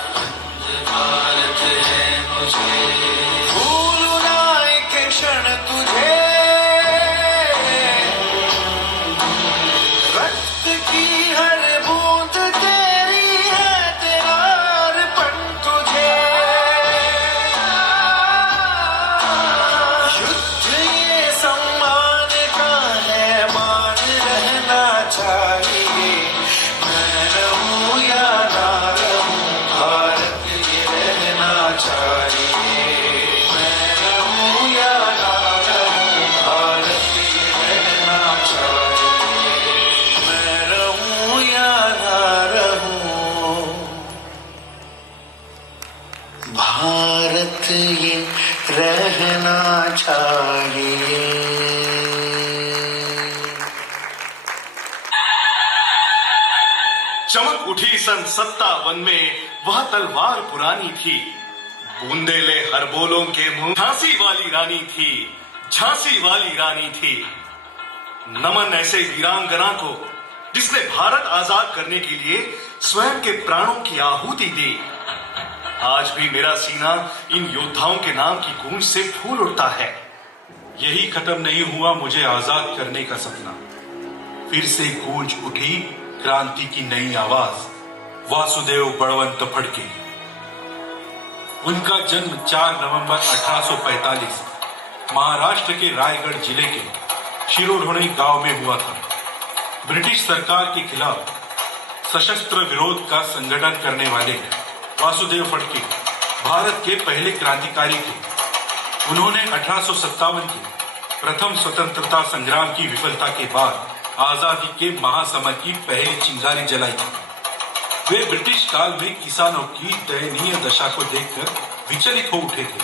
चमक उठी सन 57 में वह तलवार पुरानी थी। बूंदेले हर बोलों के मुंह झांसी वाली रानी थी, झांसी वाली रानी थी। नमन ऐसे वीरांगना को जिसने भारत आजाद करने के लिए स्वयं के प्राणों की आहुति दी। आज भी मेरा सीना इन योद्धाओं के नाम की गूंज से फूल उठता है। यही खत्म नहीं हुआ मुझे आजाद करने का सपना। फिर से गूंज उठी क्रांति की नई आवाज, वासुदेव बलवंत फड़के। उनका जन्म 4 नवंबर 1845 महाराष्ट्र के रायगढ़ जिले के शिरोढोणे गांव में हुआ था। ब्रिटिश सरकार के खिलाफ सशस्त्र विरोध का संगठन करने वाले वासुदेव फड़के भारत के पहले क्रांतिकारी थे। उन्होंने 1857 के प्रथम स्वतंत्रता संग्राम की विफलता के बाद आजादी के महासमर की पहली चिंगारी जलाई थी। वे ब्रिटिश काल में किसानों की दयनीय दशा को देखकर विचलित हो उठे थे।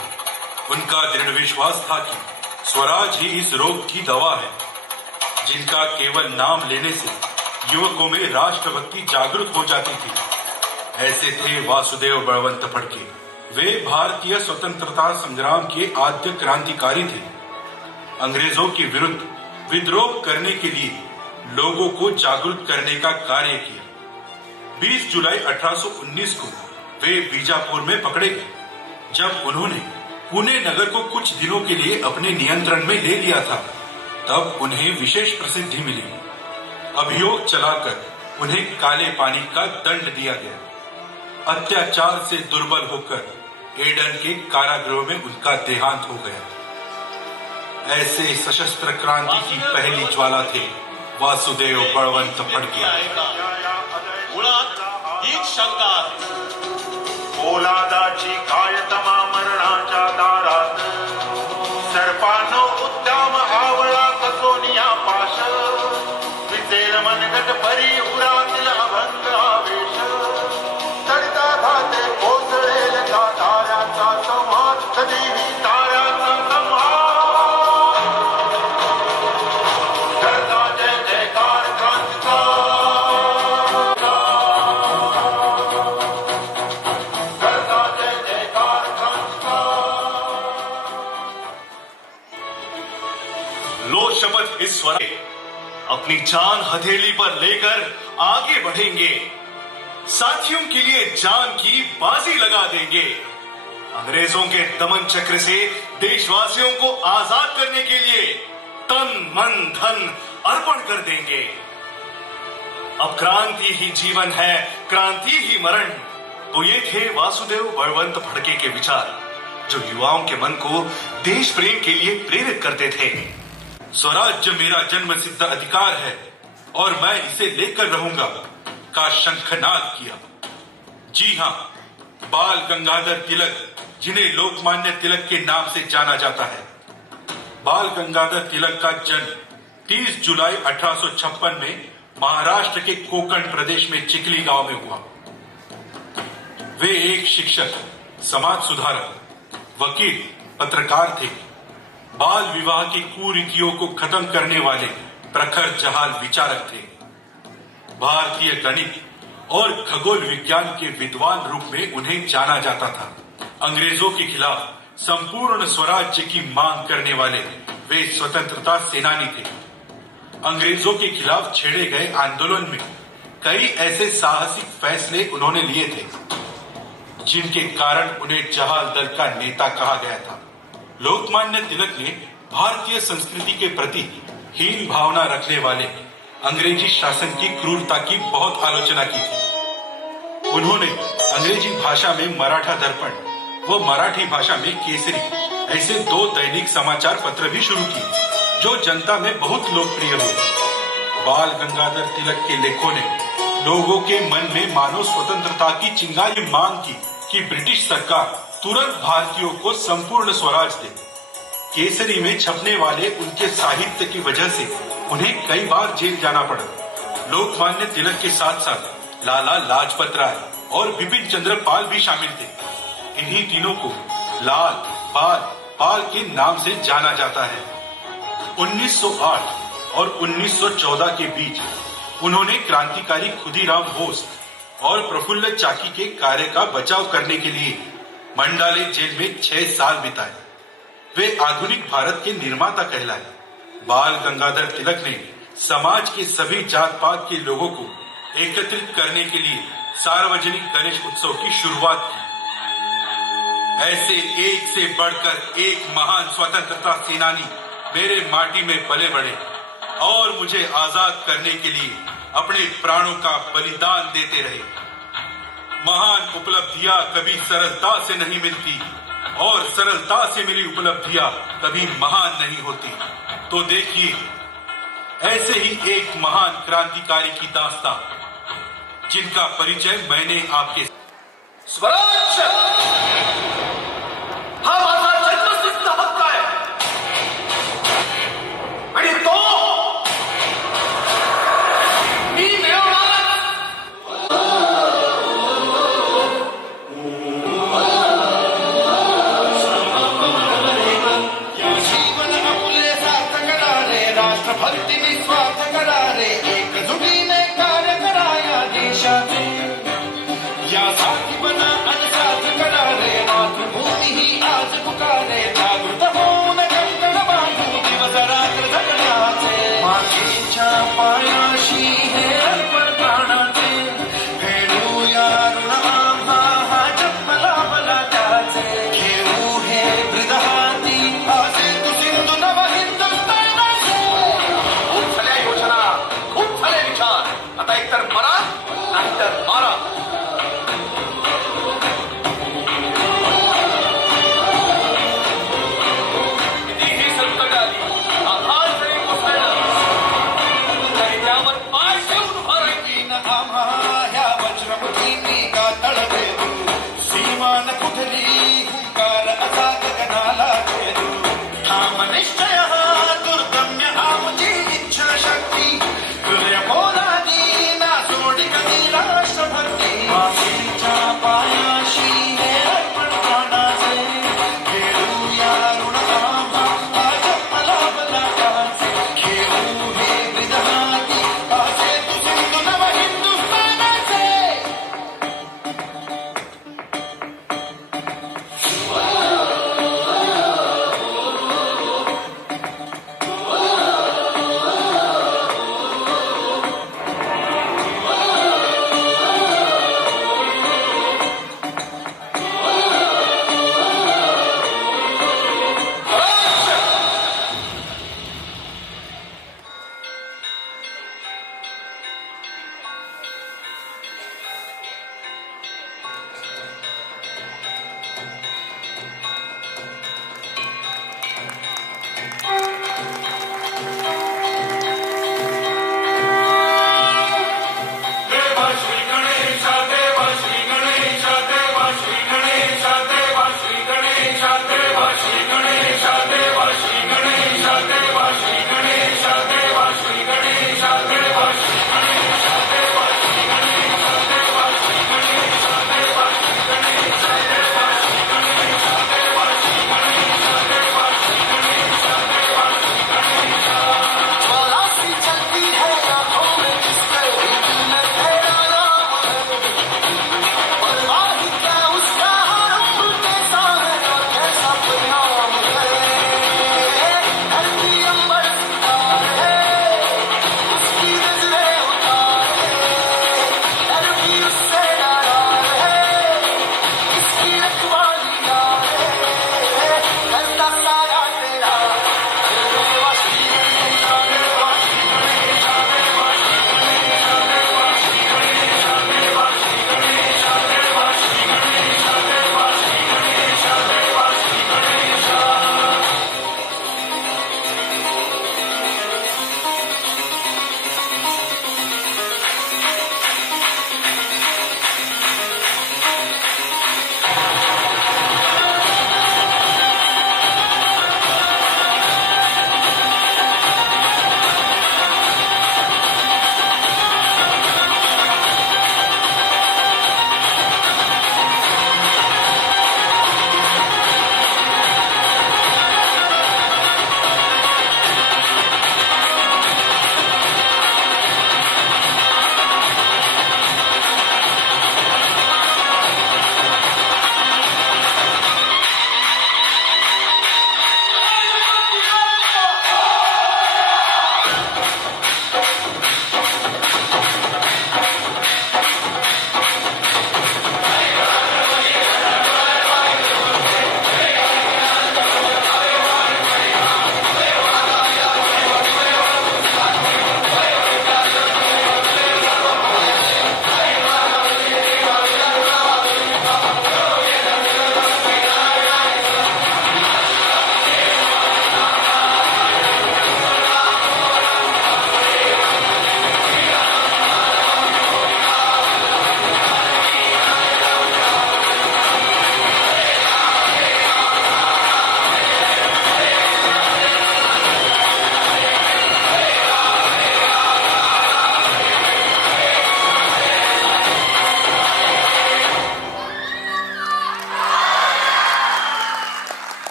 उनका दृढ़ विश्वास था कि स्वराज ही इस रोग की दवा है, जिनका केवल नाम लेने से युवकों में राष्ट्रभक्ति जागृत हो जाती थी। ऐसे थे वासुदेव बलवंत फड़के। वे भारतीय स्वतंत्रता संग्राम के आद्य क्रांतिकारी थे। अंग्रेजों के विरुद्ध विद्रोह करने के लिए लोगों को जागरूक करने का कार्य किया। 20 जुलाई 1819 को वे बीजापुर में पकड़े गए। जब उन्होंने पुणे नगर को कुछ दिनों के लिए अपने नियंत्रण में ले लिया था, तब उन्हें विशेष प्रसिद्धि मिली। अभियोग चलाकर उन्हें काले पानी का दंड दिया गया। अत्याचार से दुर्बल होकर एडन के कारागृह में उनका देहांत हो गया। ऐसे सशस्त्र क्रांति की पहली ज्वाला थे वासुदेव बलवंत फड़के। हीच शंका आहे, पोलादाची कायतमा मरणाच्या दारात, सर्पानो उद्दाम आवळा कसोनिया पाश, विसेल मनगट परी उरातील अभंग आवेश, चढता घाते कोसळेल का ताऱ्याचा संहार, कधीही ताऱ्याचा संहार, करता जय जयकार क्रांतीचा, करता जय जयकार क्रांतीचा। लो शपथ इस स्वर, अपनी जान हथेली पर लेकर आगे बढ़ेंगे, साथियों के लिए जान की बाजी लगा देंगे, अंग्रेजों के दमन चक्र से देशवासियों को आजाद करने के लिए तन मन धन अर्पण कर देंगे। अब क्रांति ही जीवन है, क्रांति ही मरण। तो ये थे वासुदेव बलवंत फड़के के विचार, जो युवाओं के मन को देश प्रेम के लिए प्रेरित करते थे। स्वराज्य मेरा जन्म सिद्ध अधिकार है और मैं इसे लेकर रहूंगा का शंखनाद किया। जी हाँ, बाल गंगाधर तिलक, जिन्हें लोकमान्य तिलक के नाम से जाना जाता है। बाल गंगाधर तिलक का जन्म 30 जुलाई 1856 में महाराष्ट्र के कोंकण प्रदेश में चिखली गांव में हुआ। वे एक शिक्षक, समाज सुधारक, वकील, पत्रकार थे। बाल विवाह की कुरीतियों को खत्म करने वाले प्रखर जहाल विचारक थे। भारतीय गणित और खगोल विज्ञान के विद्वान रूप में उन्हें जाना जाता था। अंग्रेजों के खिलाफ संपूर्ण स्वराज्य की मांग करने वाले वे स्वतंत्रता सेनानी थे। अंग्रेजों के खिलाफ छेड़े गए आंदोलन में कई ऐसे साहसिक फैसले उन्होंने लिए थे, जिनके कारण उन्हें जहाल दल का नेता कहा गया था। लोकमान्य तिलक ने भारतीय संस्कृति के प्रति हीन भावना रखने वाले अंग्रेजी शासन की क्रूरता की बहुत आलोचना की थी। उन्होंने अंग्रेजी भाषा में मराठा दर्पण व मराठी भाषा में केसरी ऐसे 2 दैनिक समाचार पत्र भी शुरू किए, जो जनता में बहुत लोकप्रिय हुए। बाल गंगाधर तिलक के लेखों ने लोगों के मन में मानव स्वतंत्रता की चिंगारी मांग की कि ब्रिटिश सरकार तुरंत भारतीयों को संपूर्ण स्वराज दे। केसरी में छपने वाले उनके साहित्य की वजह से उन्हें कई बार जेल जाना पड़ा। लोकमान्य तिलक के साथ साथ लाला लाजपत राय और बिपिन चंद्र पाल भी शामिल थे। इन्हीं तीनों को लाल, पाल, पाल के नाम से जाना जाता है। 1908 और 1914 के बीच उन्होंने क्रांतिकारी खुदीराम बोस और प्रफुल्ल चाकी के कार्य का बचाव करने के लिए मंडाले जेल में 6 साल बिताए। वे आधुनिक भारत के निर्माता कहलाए। बाल गंगाधर तिलक ने समाज के सभी जात पात के लोगों को एकत्रित करने के लिए सार्वजनिक गणेश उत्सव की शुरुआत की। ऐसे एक से बढ़कर एक महान स्वतंत्रता सेनानी मेरे माटी में पले बढ़े और मुझे आजाद करने के लिए अपने प्राणों का बलिदान देते रहे। महान उपलब्धियां कभी सरलता से नहीं मिलती और सरलता से मिली उपलब्धियां कभी महान नहीं होती। तो देखिए, ऐसे ही एक महान क्रांतिकारी की दास्तान जिनका परिचय मैंने आपके स्वराज हा माझा जन्मसिद्ध हक्क आहे आणि तो मी मिळवणारच। या जीवन आपले सार्थ करा रे, राष्ट्रभक्ती निस्वार्थ करा रे, एकजुटीने कार्य करा या देशाचे, यासाठी बना आणि साथ करा रे।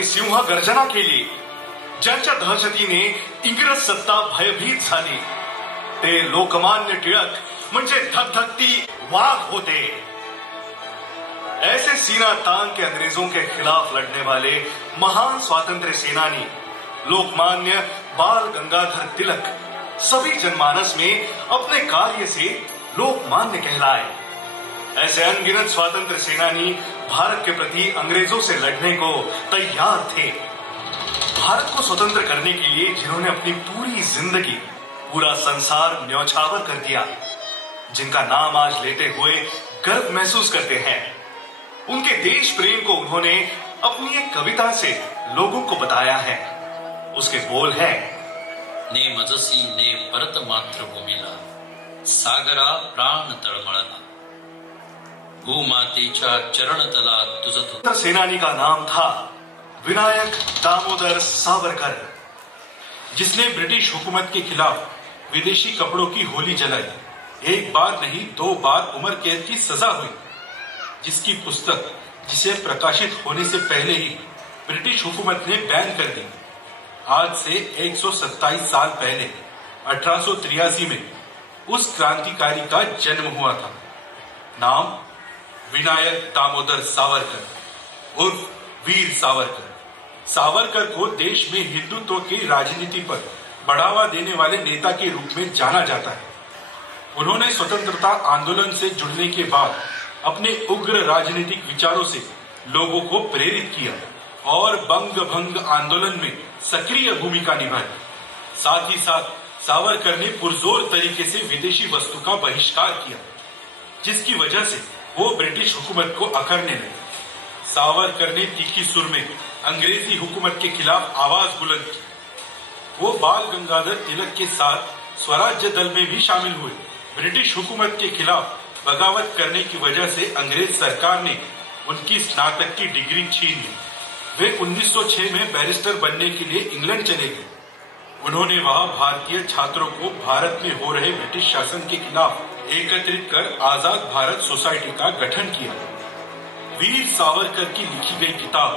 आणि सिंह गर्जना केली. ज्यांच्या दहशतीने इंग्रज सत्ता भयभीत झाली ते लोकमान्य टिळक म्हणजे धगधगती वाघ होते. ऐसे सीना तान के अंग्रेजों के खिलाफ लड़ने वाले महान स्वातंत्र्य सेनानी लोकमान्य बाल गंगाधर तिलक सभी जनमानस में अपने कार्य से लोकमान्य कहलाए. ऐसे अनगिनत स्वातंत्र्य सेनानी भारत के प्रति अंग्रेजों से लड़ने को तैयार थे. भारत को स्वतंत्र करने के लिए जिन्होंने अपनी पूरी जिंदगी, पूरा संसार न्यौछावर कर दिया, जिनका नाम आज लेते हुए गर्व महसूस करते हैं, उनके देश प्रेम को उन्होंने अपनी एक कविता से लोगों को बताया है. उसके बोल हैं, ने मजसी ने परत मातृभूमीला सागरा प्राण तळमळला भूमातेच्या चरणतला तुझ. सेनानी का नाम था विनायक दामोदर सावरकर, जिसने ब्रिटिश हुकूमत के खिलाफ विदेशी कपड़ों की होली जलाई. एक बार नहीं 2 बार उम्र कैद की सजा हुई. जिसकी पुस्तक जिसे प्रकाशित होने से पहले ही ब्रिटिश हुकूमत ने बैन कर दी. आज से 127 साल पहले 1883 में उस क्रांतिकारी का जन्म हुआ था. नाम विनायक दामोदर सावरकर उर्फ वीर सावरकर. सावरकर को देश में हिंदुत्व की राजनीति पर बढ़ावा देने वाले नेता के रूप में जाना जाता है. उन्होंने स्वतंत्रता आंदोलन से जुड़ने के बाद अपने उग्र राजनीतिक विचारों से लोगों को प्रेरित किया और बंग भंग आंदोलन में सक्रिय भूमिका निभाई. साथ ही साथ सावरकर ने पुरजोर तरीके से विदेशी वस्तु का बहिष्कार किया, जिसकी वजह से वो ब्रिटिश हुकूमत को अखरने लगे. सावरकर ने तीखी सुर में अंग्रेजी हुकूमत के खिलाफ आवाज बुलंद की. वो बाल गंगाधर तिलक के साथ स्वराज्य दल में भी शामिल हुए. ब्रिटिश हुकूमत के खिलाफ बगावत करने की वजह से अंग्रेज सरकार ने उनकी स्नातक की डिग्री छीन ली. वे 1906 में बैरिस्टर बनने के लिए इंग्लैंड चले गए. उन्होंने वहां भारतीय छात्रों को भारत में हो रहे ब्रिटिश शासन के खिलाफ एकत्रित कर आजाद भारत सोसाइटी का गठन किया. वीर सावरकर की लिखी गई किताब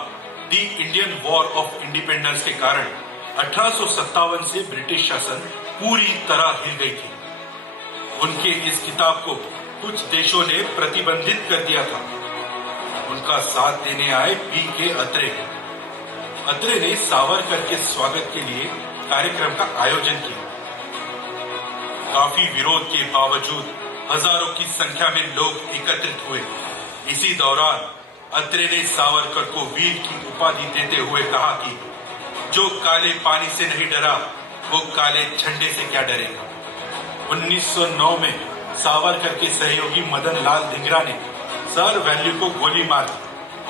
दी इंडियन वॉर ऑफ इंडिपेंडेंस के कारण 1857 से ब्रिटिश शासन पूरी तरह हिल गई थी. उनके इस किताब को कुछ देशों ने प्रतिबंधित कर दिया था. उनका साथ देने आए पी.के. अत्रे ने सावरकर के स्वागत के लिए कार्यक्रम का आयोजन किया. काफी विरोध के बावजूद हजारों की संख्या में लोग एकत्रित हुए. इसी दौरान अत्रे ने सावरकर को वीर की उपाधि देते हुए कहा कि जो काले पानी से नहीं डरा वो काले झंडे से क्या डरेगा. 1909 में सावरकर के सहयोगी मदन लाल धिंगरा ने सर वैल्यू को गोली मार दी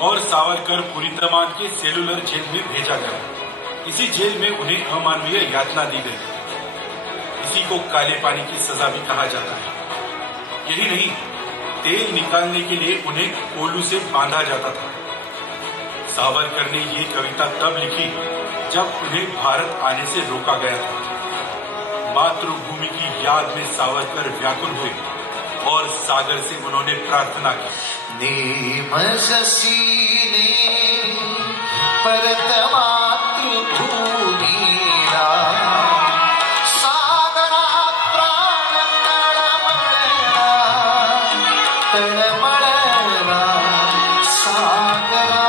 और सावरकर पुरीतमान के सेलुलर जेल में भेजा गया. इसी जेल में उन्हें अमानवीय यातना दी गई. इसी को काले पानी की सजा भी कहा जाता है. यही नहीं, तेल निकालने के लिए उन्हें कोलू से बांधा जाता था. सावरकर ने ये कविता तब लिखी जब उन्हें भारत आने से रोका गया था. मातृभूमि की याद में सावरकर व्याकुल हुए और सागर से उन्होंने प्रार्थना की. नेमससीने परत मातृभूमीला सागरा प्राण तळमळला सागरा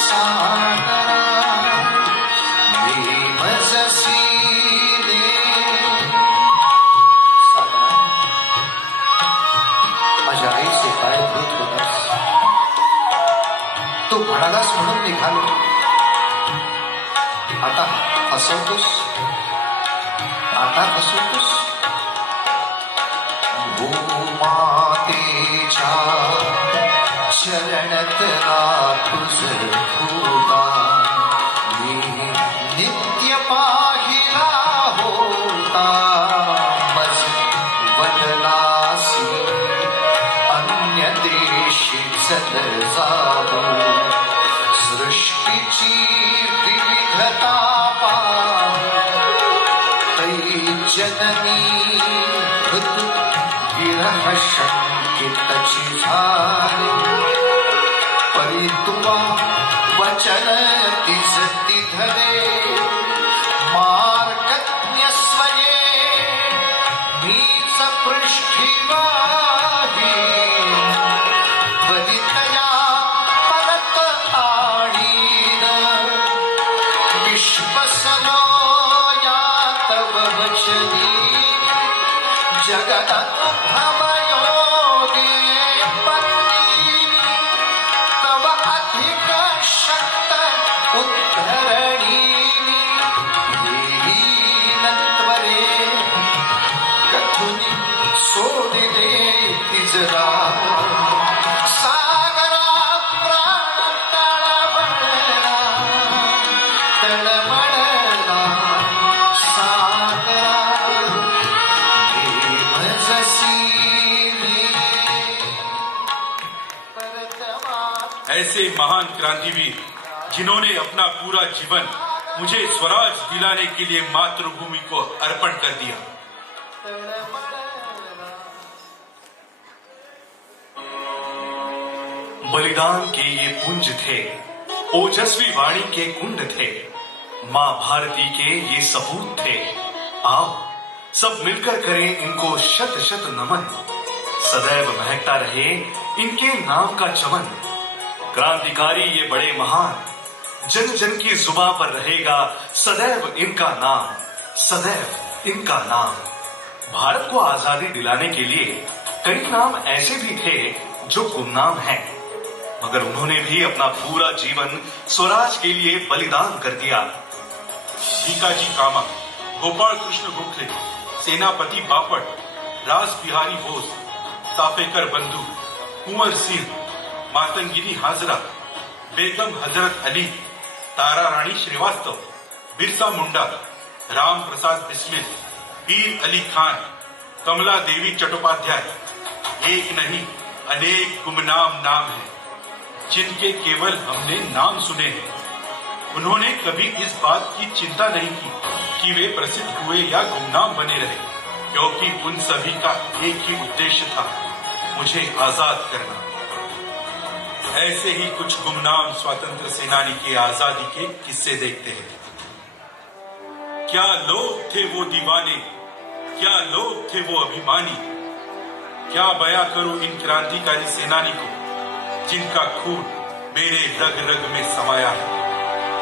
सागरा नेमससीने माझ्या आईचे पाय धुत होतास. तू म्हणालास म्हणून निघालो. आता हसवतोस, आता हसवतोस. भूमातेच्या चरणतला तुझ होता मी नित्य पाहिला होता. मज वदलासी अन्य देशी चल जाऊ. सृष्टीची विविधता पाहै जननी ऋतु विरह शंकितची झाली. परी तुवा वचन इज्जती धरे मार्गज्ञ स्वये नीच पृष्ठिवाही त्वरितया परत आणीन विश्वसनो या तव वचनी जगदनुभवयोगे पत्नी तव अधिक शक्त उद्धरणीनि त्वरे कथुनि सोडिले तिजरा सागरा प्राण तळमळला तळमळला सागरा ऐसे महान क्रांतिवीर जिन्होंने अपना पूरा जीवन मुझे स्वराज दिलाने के लिए मातृभूमि को अर्पण कर दिया। बलिदान के ये पुंज थे, ओजस्वी वाणी के कुंड थे, मां भारती के ये सपूत थे। आओ सब मिलकर करें इनको शत शत नमन, सदैव महकता रहे इनके नाम का चमन। क्रांतिकारी ये बड़े महान, जन जन की जुबां पर रहेगा सदैव इनका नाम, सदैव इनका नाम। भारत को आजादी दिलाने के लिए कई नाम ऐसे भी थे जो गुमनाम हैं, मगर उन्होंने भी अपना पूरा जीवन स्वराज के लिए बलिदान कर दिया। भीकाजी कामा, गोपाल कृष्ण गोखले, सेनापति बापट, रास बिहारी बोस, तापेकर बंधु, कुंवर सिंह, मातंगिनी हाजरा, बेगम हजरत अली, तारा रानी श्रीवास्तव, बिरसा मुंडा, राम प्रसाद बिस्मिल, पीर अली खान, कमला देवी चट्टोपाध्याय, एक नहीं अनेक गुमनाम नाम हैं जिनके केवल हमने नाम सुने हैं। उन्होंने कभी इस बात की चिंता नहीं की कि वे प्रसिद्ध हुए या गुमनाम बने रहे, क्योंकि उन सभी का एक ही उद्देश्य था, मुझे आजाद करना। ऐसे ही कुछ गुमनाम स्वतंत्र सेनानी के आजादी के किस्से देखते हैं। क्या लोग थे वो दीवाने, क्या लोग थे वो अभिमानी, क्या बयां करूं इन क्रांतिकारी सेनानी को जिनका खून मेरे रग रग में समाया है।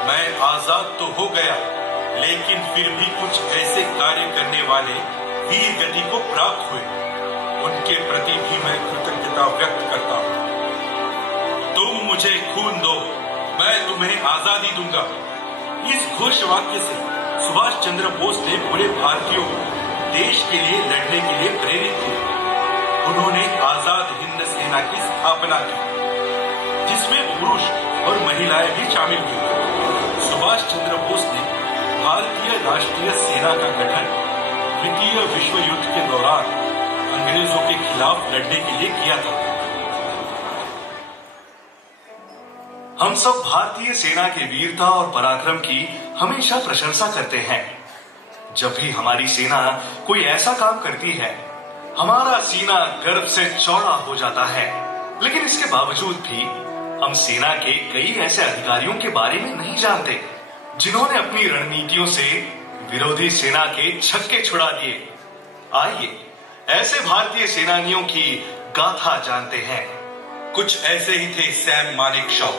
मैं आजाद तो हो गया, लेकिन फिर भी कुछ ऐसे कार्य करने वाले वीर गति को प्राप्त हुए, उनके प्रति भी मैं कृतज्ञता व्यक्त करता हूँ। तुम मुझे खून दो, मैं तुम्हें आजादी दूंगा। इस घोष वाक्य से सुभाष चंद्र बोस ने पूरे भारतीयों को देश के लिए लड़ने के लिए प्रेरित किया। उन्होंने आजाद हिंद सेना की स्थापना की, जिसमें पुरुष और महिलाएं भी शामिल हुई। सुभाष चंद्र बोस ने भारतीय राष्ट्रीय सेना का गठन द्वितीय विश्व युद्ध के दौरान अंग्रेजों के खिलाफ लड़ने के लिए किया था। हम सब भारतीय सेना के वीरता और पराक्रम की हमेशा प्रशंसा करते हैं। जब भी हमारी सेना कोई ऐसा काम करती है, हमारा सीना गर्व से चौड़ा हो जाता है। लेकिन इसके बावजूद भी हम सेना के कई ऐसे अधिकारियों के बारे में नहीं जानते जिन्होंने अपनी रणनीतियों से विरोधी सेना के छक्के छुड़ा दिए। आइए ऐसे भारतीय सेनानियों की गाथा जानते हैं। कुछ ऐसे ही थे सैम मानेकशॉ।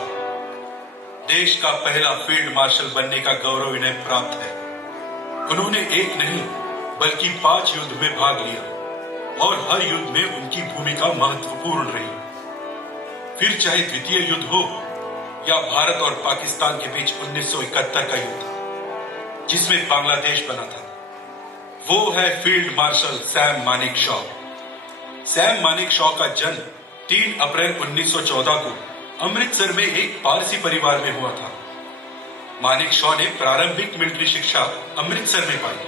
देश का पहला फील्ड मार्शल बनने का गौरव इन्हें प्राप्त है। उन्होंने एक नहीं बल्कि 5 युद्ध में भाग लिया और हर युद्ध में उनकी भूमिका महत्वपूर्ण रही। फिर चाहे द्वितीय युद्ध हो या भारत और पाकिस्तान के बीच 1971 का युद्ध, जिसमें बांग्लादेश बना था, वो है field marshal Sam Manekshaw. Sam Manekshaw का जन्म 3 अप्रैल 1914 को अमृतसर में एक पारसी परिवार में हुआ था। मानेकशॉ ने प्रारंभिक मिलिट्री शिक्षा अमृतसर में पाई।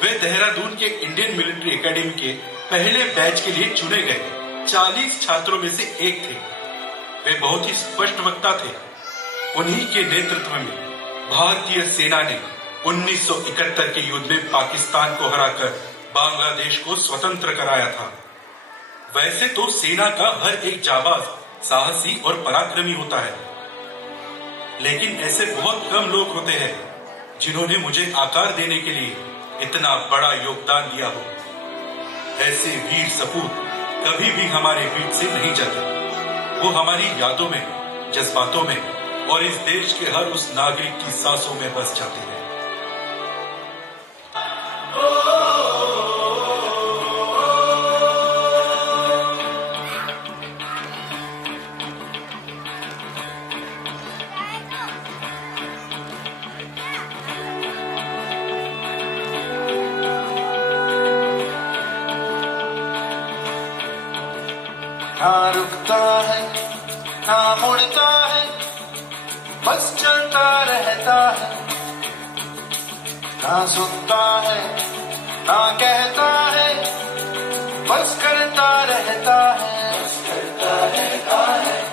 वे देहरादून के इंडियन मिलिट्री एकेडमी के पहले बैच के लिए चुने गए 40 छात्रों में से एक थे। वे बहुत ही स्पष्ट वक्ता थे। उन्हीं के नेतृत्व में भारतीय सेना ने 1971 के युद्ध में पाकिस्तान को हराकर बांग्लादेश को स्वतंत्र कराया था। वैसे तो सेना का हर एक जाबाज साहसी और पराक्रमी होता है, लेकिन ऐसे बहुत कम लोग होते हैं जिन्होंने मुझे आकार देने के लिए इतना बड़ा योगदान दिया हो। ऐसे वीर सपूत कभी भी हमारे बीच से नहीं जाते। वो हमारी यादों में, जज्बातों में और इस देश के हर उस नागरिक की सांसों में बस जाते हैं। ना रुकता है ना मुड़ता है, बस चलता रहता है। ना सुनता है ना कहता है, बस करता रहता है।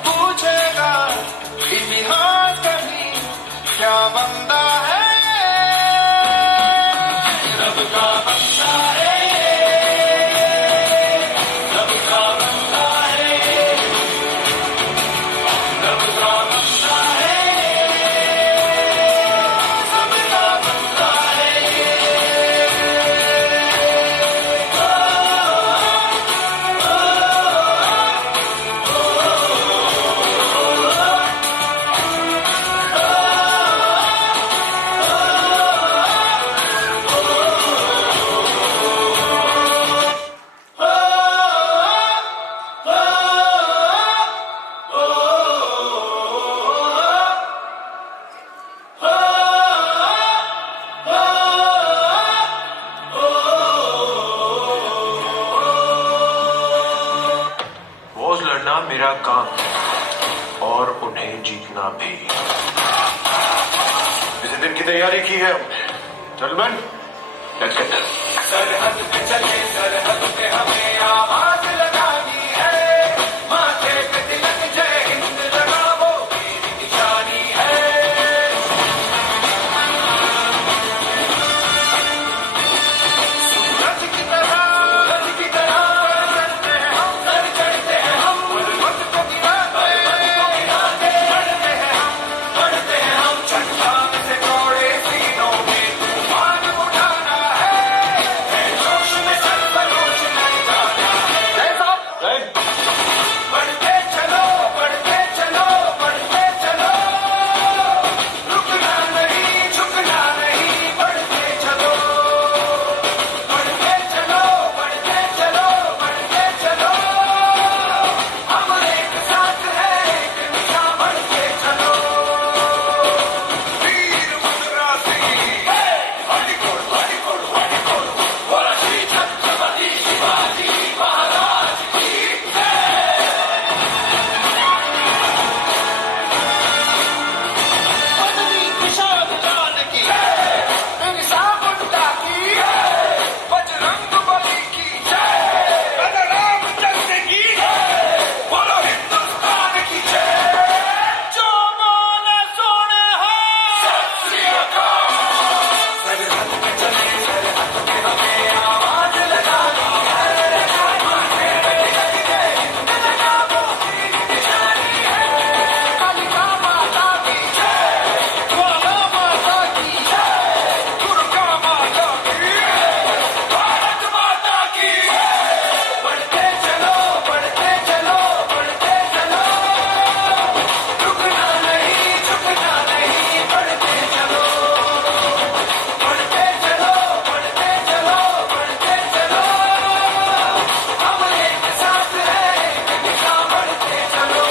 पूछेगा इतिहास कहीं क्या बंदा है, रब का बंदा है। मेरा काम और उन्हें जीतना भी। इस दिन की तैयारी की है चलमन, लेट्स गेट इट। सरहद पे चले, सरहद पे हमें आवाज लगानी है, माथे पे तिलक जय हिंद लगाओ मेरी निशानी है। सूरज की तरह चलते हैं हम, सर चढ़ते हैं हम, पर्वत को गिराते बढ़ते हैं हम, चट्टान से तोड़े सीनों में तूफान उठाना है जोश में सरफरोश नहीं जाना है। जय साहब जय। बढ़ते चलो बढ़ते चलो बढ़ते चलो, रुकना नहीं झुकना नहीं, बढ़ते चलो बढ़ते चलो बढ़ते चलो बढ़ते चलो, हम एक साथ हैं एक दिशा बढ़ते चलो। वीर मद्रासी हडिकोड बोला श्री छत्रपति शिवाजी महाराज की जय। बदली निशान लाल की जय, इंसाफ उनका की जय, बजरंग बली की जय, बलराम चंद्र की जय, बोलो हिंदुस्तान की जय। जो बोले सोने हैं सत श्री अकाल। सरहद पे चले, सरहद पे हमें आवाज लगानी है, माथे पे तिलक जय हिंद लगाओ मेरी निशानी है। कालिका माता की जय, ज्वाला माता की जय, दुर्गा माता की जय, भारत माता की जय। बढ़ते चलो बढ़ते चलो बढ़ते चलो, रुकना नहीं झुकना नहीं, बढ़ते चलो बढ़ते चलो बढ़ते चलो बढ़ते चलो, हम एक साथ हैं एक दिशा बढ़ते चलो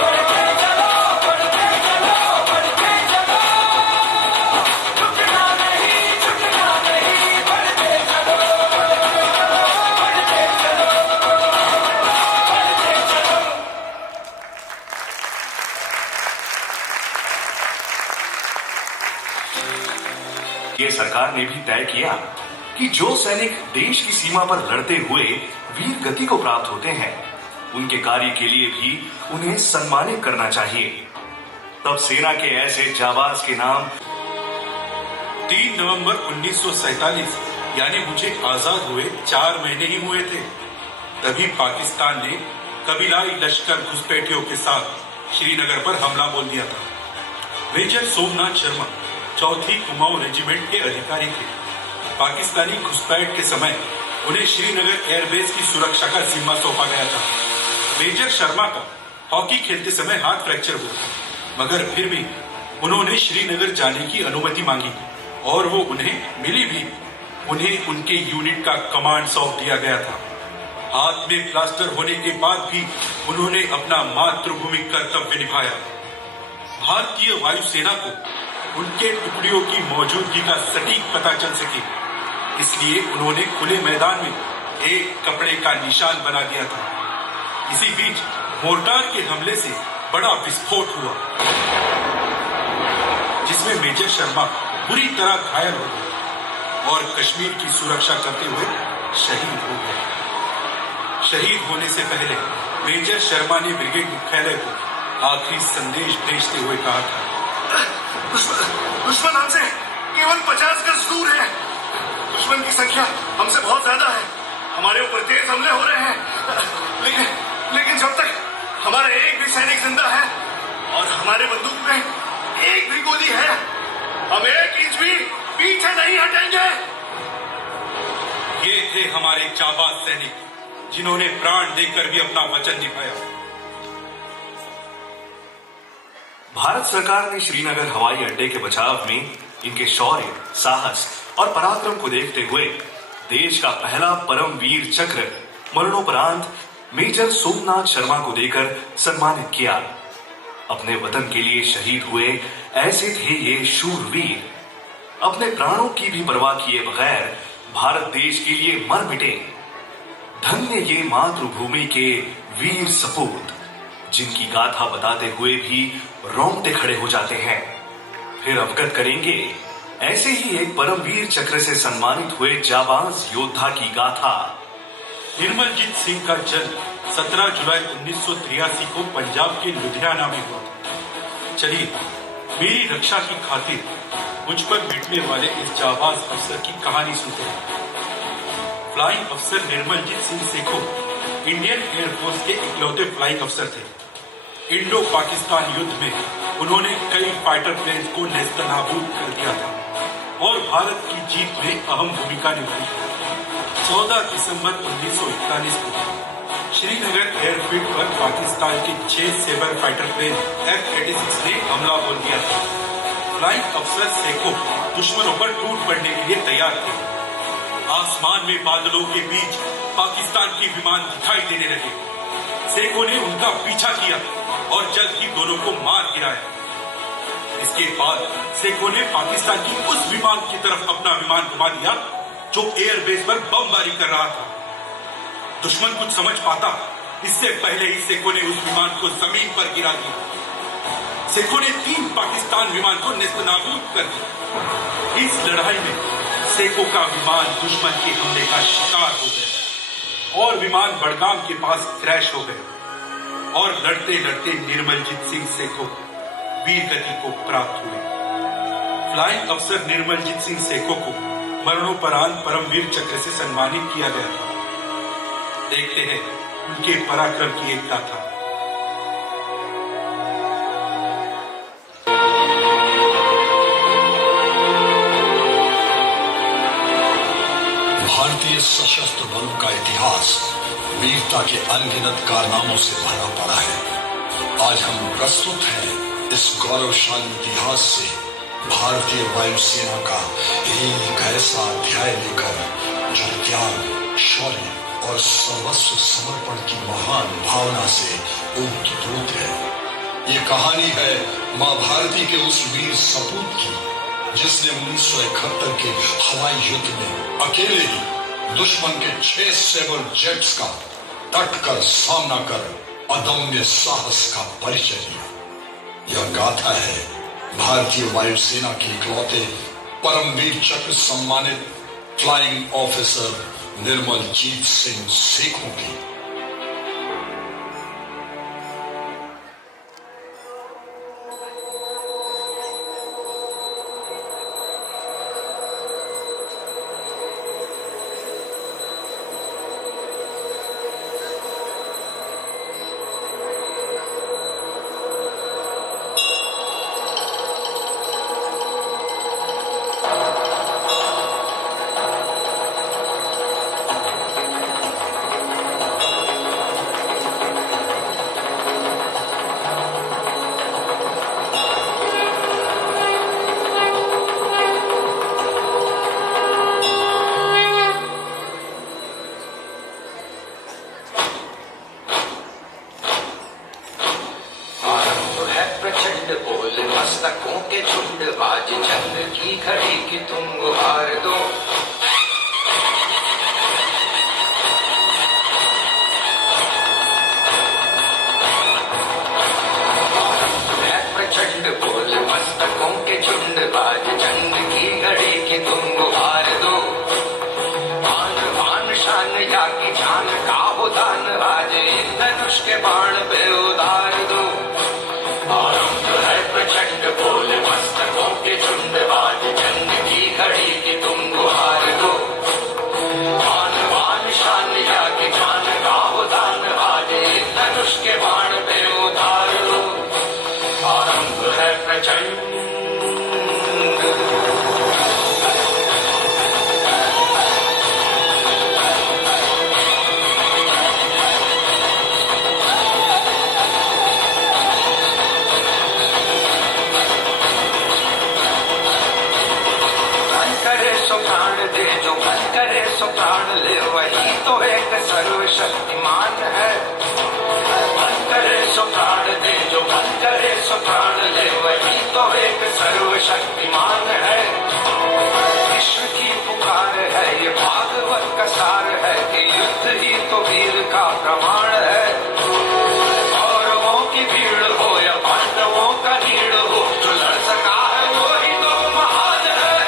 बढ़ते चलो बढ़ते चलो बढ़ते चलो, रुकना नहीं झुकना नहीं, बढ़ते चलो बढ़ते चलो बढ़ते चलो। ये सरकार ने भी तय किया कि जो सैनिक देश की सीमा पर लड़ते हुए वीर गति को प्राप्त होते हैं, उनके कार्य के लिए भी उन्हें सम्मानित करना चाहिए। तब सेना के ऐसे जाबाज के नाम 3 नवंबर 1947 यानी मुझे आजाद हुए 4 महीने ही हुए थे, तभी पाकिस्तान ने कबीलाई लश्कर घुसपैठियों के साथ श्रीनगर पर हमला बोल दिया था। मेजर सोमनाथ शर्मा 4वीं कुमाऊं रेजिमेंट के अधिकारी थे। पाकिस्तानी घुसपैठ के समय उन्हें श्रीनगर एयरबेस की सुरक्षा का जिम्मा सौंपा गया था। मेजर शर्मा का हॉकी खेलते समय हाथ फ्रैक्चर हुआ, मगर फिर भी उन्होंने श्रीनगर जाने की अनुमति मांगी और वो उन्हें मिली भी। उन्हें उनके यूनिट का कमांड सौंप दिया गया था। हाथ में प्लास्टर होने के बाद भी उन्होंने अपना मातृभूमि कर्तव्य निभाया। भारतीय वायुसेना को उनके टुकड़ियों की मौजूदगी का सटीक पता चल सके, इसलिए उन्होंने खुले मैदान में एक कपड़े का निशान बना दिया था। इसी बीच मोर्टार के हमले से बड़ा विस्फोट हुआ, जिसमें मेजर शर्मा बुरी तरह घायल हो गए और कश्मीर की सुरक्षा करते हुए शहीद हो गए। शहीद होने से पहले मेजर शर्मा ने ब्रिगेड मुख्यालय को आखिरी संदेश भेजते हुए कहा था, दुश्मन हमसे केवल 50 गज दूर है। दुश्मन की संख्या हमसे बहुत ज्यादा है। हमारे ऊपर तेज हमले हो रहे हैं, लेकिन जब तक हमारा एक भी सैनिक जिंदा है और हमारे बंदूक में एक भी गोली है, हम एक इंच भी पीछे नहीं हटेंगे। ये थे हमारे जाबाज सैनिक, जिन्होंने प्राण देकर भी अपना वचन निभाया। भारत सरकार ने श्रीनगर हवाई अड्डे के बचाव में इनके शौर्य, साहस और पराक्रम को देखते हुए देश का पहला परमवीर चक्र मरणोपरांत मेजर सोमनाथ शर्मा को देकर सम्मानित किया। अपने वतन के लिए शहीद हुए ऐसे थे ये शूरवीर, अपने प्राणों की भी परवाह किए बगैर भारत देश के लिए मर मिटे। धन्य ये मातृभूमि के वीर सपूत, जिनकी गाथा बताते हुए भी रोंगटे खड़े हो जाते हैं। फिर अवगत करेंगे ऐसे ही एक परमवीर चक्र से सम्मानित हुए जाबाज योद्धा की गाथा। निर्मलजीत सिंह का जन्म 17 जुलाई 1983 को पंजाब के लुधियाना में हुआ था। चलिए मेरी रक्षा की खातिर मुझ पर मिटने वाले इस जाबाज अफसर की कहानी सुनते हैं। फ्लाइंग अफसर निर्मलजीत सिंह सेखो इंडियन एयरफोर्स के इकलौते फ्लाइंग अफसर थे। इंडो पाकिस्तान युद्ध में उन्होंने कई फाइटर प्लेन को नेस्तनाबूद कर दिया था और भारत की जीत में अहम भूमिका निभाई। 14 दिसंबर 1941 को श्रीनगर एयरफील्ड पर पाकिस्तान के 6 सेबर फाइटर प्लेन F-86 ने हमला बोल दिया था। फ्लाइंग अफसर सेखो दुश्मनों पर टूट पड़ने के लिए तैयार थे। आसमान में बादलों के बीच पाकिस्तान के विमान दिखाई देने लगे। सेखो ने उनका पीछा किया और जल्द ही दोनों को मार गिराया। इसके बाद सेखो ने पाकिस्तान की उस विमान की तरफ अपना विमान घुमा दिया जो एयरबेस पर बमबारी कर रहा था। दुश्मन कुछ समझ पाता इससे पहले ही सेखो ने उस विमान को जमीन पर गिरा दिया। सेखो ने 3 पाकिस्तान विमान को नेस्तनाबूद कर दिया। इस लड़ाई में सेखो का विमान दुश्मन के हमले का शिकार हो गया और विमान बड़गाम के पास क्रैश हो गए और लड़ते लड़ते निर्मलजीत सिंह सेखो वीर गति को प्राप्त हुए। फ्लाइंग अफसर निर्मलजीत सिंह सेखो को मरणोपरांत परमवीर चक्र से सम्मानित किया गया था। देखते हैं उनके पराक्रम की एक गाथा। भारतीय सशस्त्र बलों का इतिहास वीरता के अनगिनत कारनामों से भरा पड़ा है। आज हम प्रस्तुत हैं इस गौरवशाली इतिहास से भारतीय वायुसेना का एक ऐसा अध्याय लेकर जो त्याग, शौर्य और सर्वस्व समर्पण की महान भावना से ओतप्रोत है। ये कहानी है मां भारती के उस वीर सपूत की, जिसने 1971 के हवाई युद्ध में अकेले ही दुश्मन के 6 सेबर जेट्स का डटकर सामना कर अदम्य साहस का परिचय दिया। यह गाथा है भारतीय वायुसेना के इकलौते परमवीर चक्र सम्मानित फ्लाइंग ऑफिसर निर्मलजीत सिंह सेखो की। तो एक सर्वशक्तिमान है। मन करे सो प्राण दे, जो मन करे सो प्राण ले, वही तो एक सर्वशक्तिमान है। विश्व की पुकार है, ये भागवत का सार है कि युद्ध ही तो वीर का प्रमाण है। कौरवों की भीड़ हो या पांडवों का नीड़ हो, जो लड़ सका है वो ही तो महान है।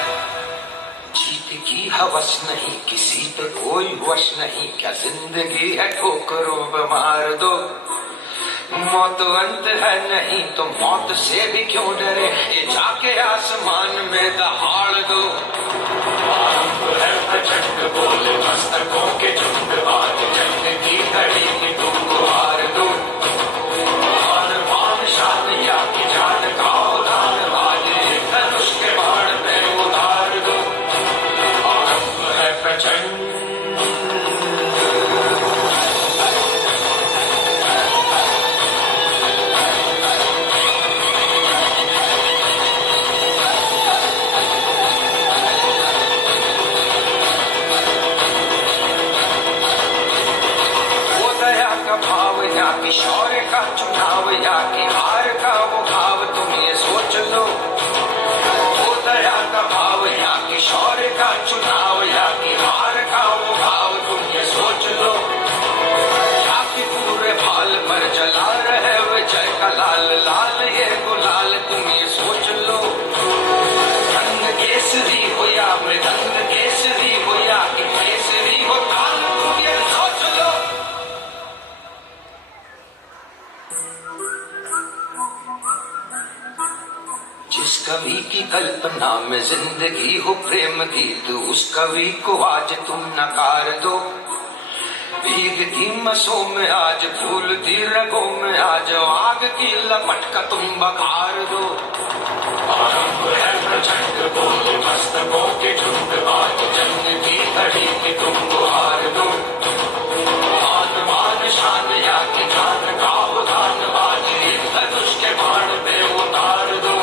जीत की हवस नहीं, किसी पे कोई वश नहीं, क्या जिंदगी है ठोकरों पे मार दो। मौत अंत है नहीं तो मौत से भी क्यों डरे, ये जाके आसमान में दहाड़ दो। है प्रचंड बोले मस्तकों के झुंड, बात जंग की घड़ी की तुमको हार दो। मान मान शान या की जान का उदान, आज धनुष के बाण पे उतार दो। आरंभ है प्रचंड की शौर्य का चुनाव या कि हार का वो भाव, तुम ये सोच लो। वो दया का भाव या कि शौर्य का चुनाव या कि हार का वो भाव, तुम ये सोच लो। या कि पूरे भाल पर जला रहे विजय का लाल लाल ये गुलाल, तुम ये सोच लो। रंग केसरी हो या मृदंग केसरी हो या कि केसरी हो ताल, तुम ये सोच लो। जिस कवि की कल्पना में जिंदगी हो प्रेम गीत, उस कवि को आज तुम नकार दो। भीगती मसों में आज फूलती रगों में आज आग की लपट का तुम बखार दो। आरंभ है प्रचंड बोले मस्तकों के झुंड, बात जंग की घड़ी की तुमको हार दो। मान मान शान या की जान का उदान, आज धनुष के बाण पे उतार दो।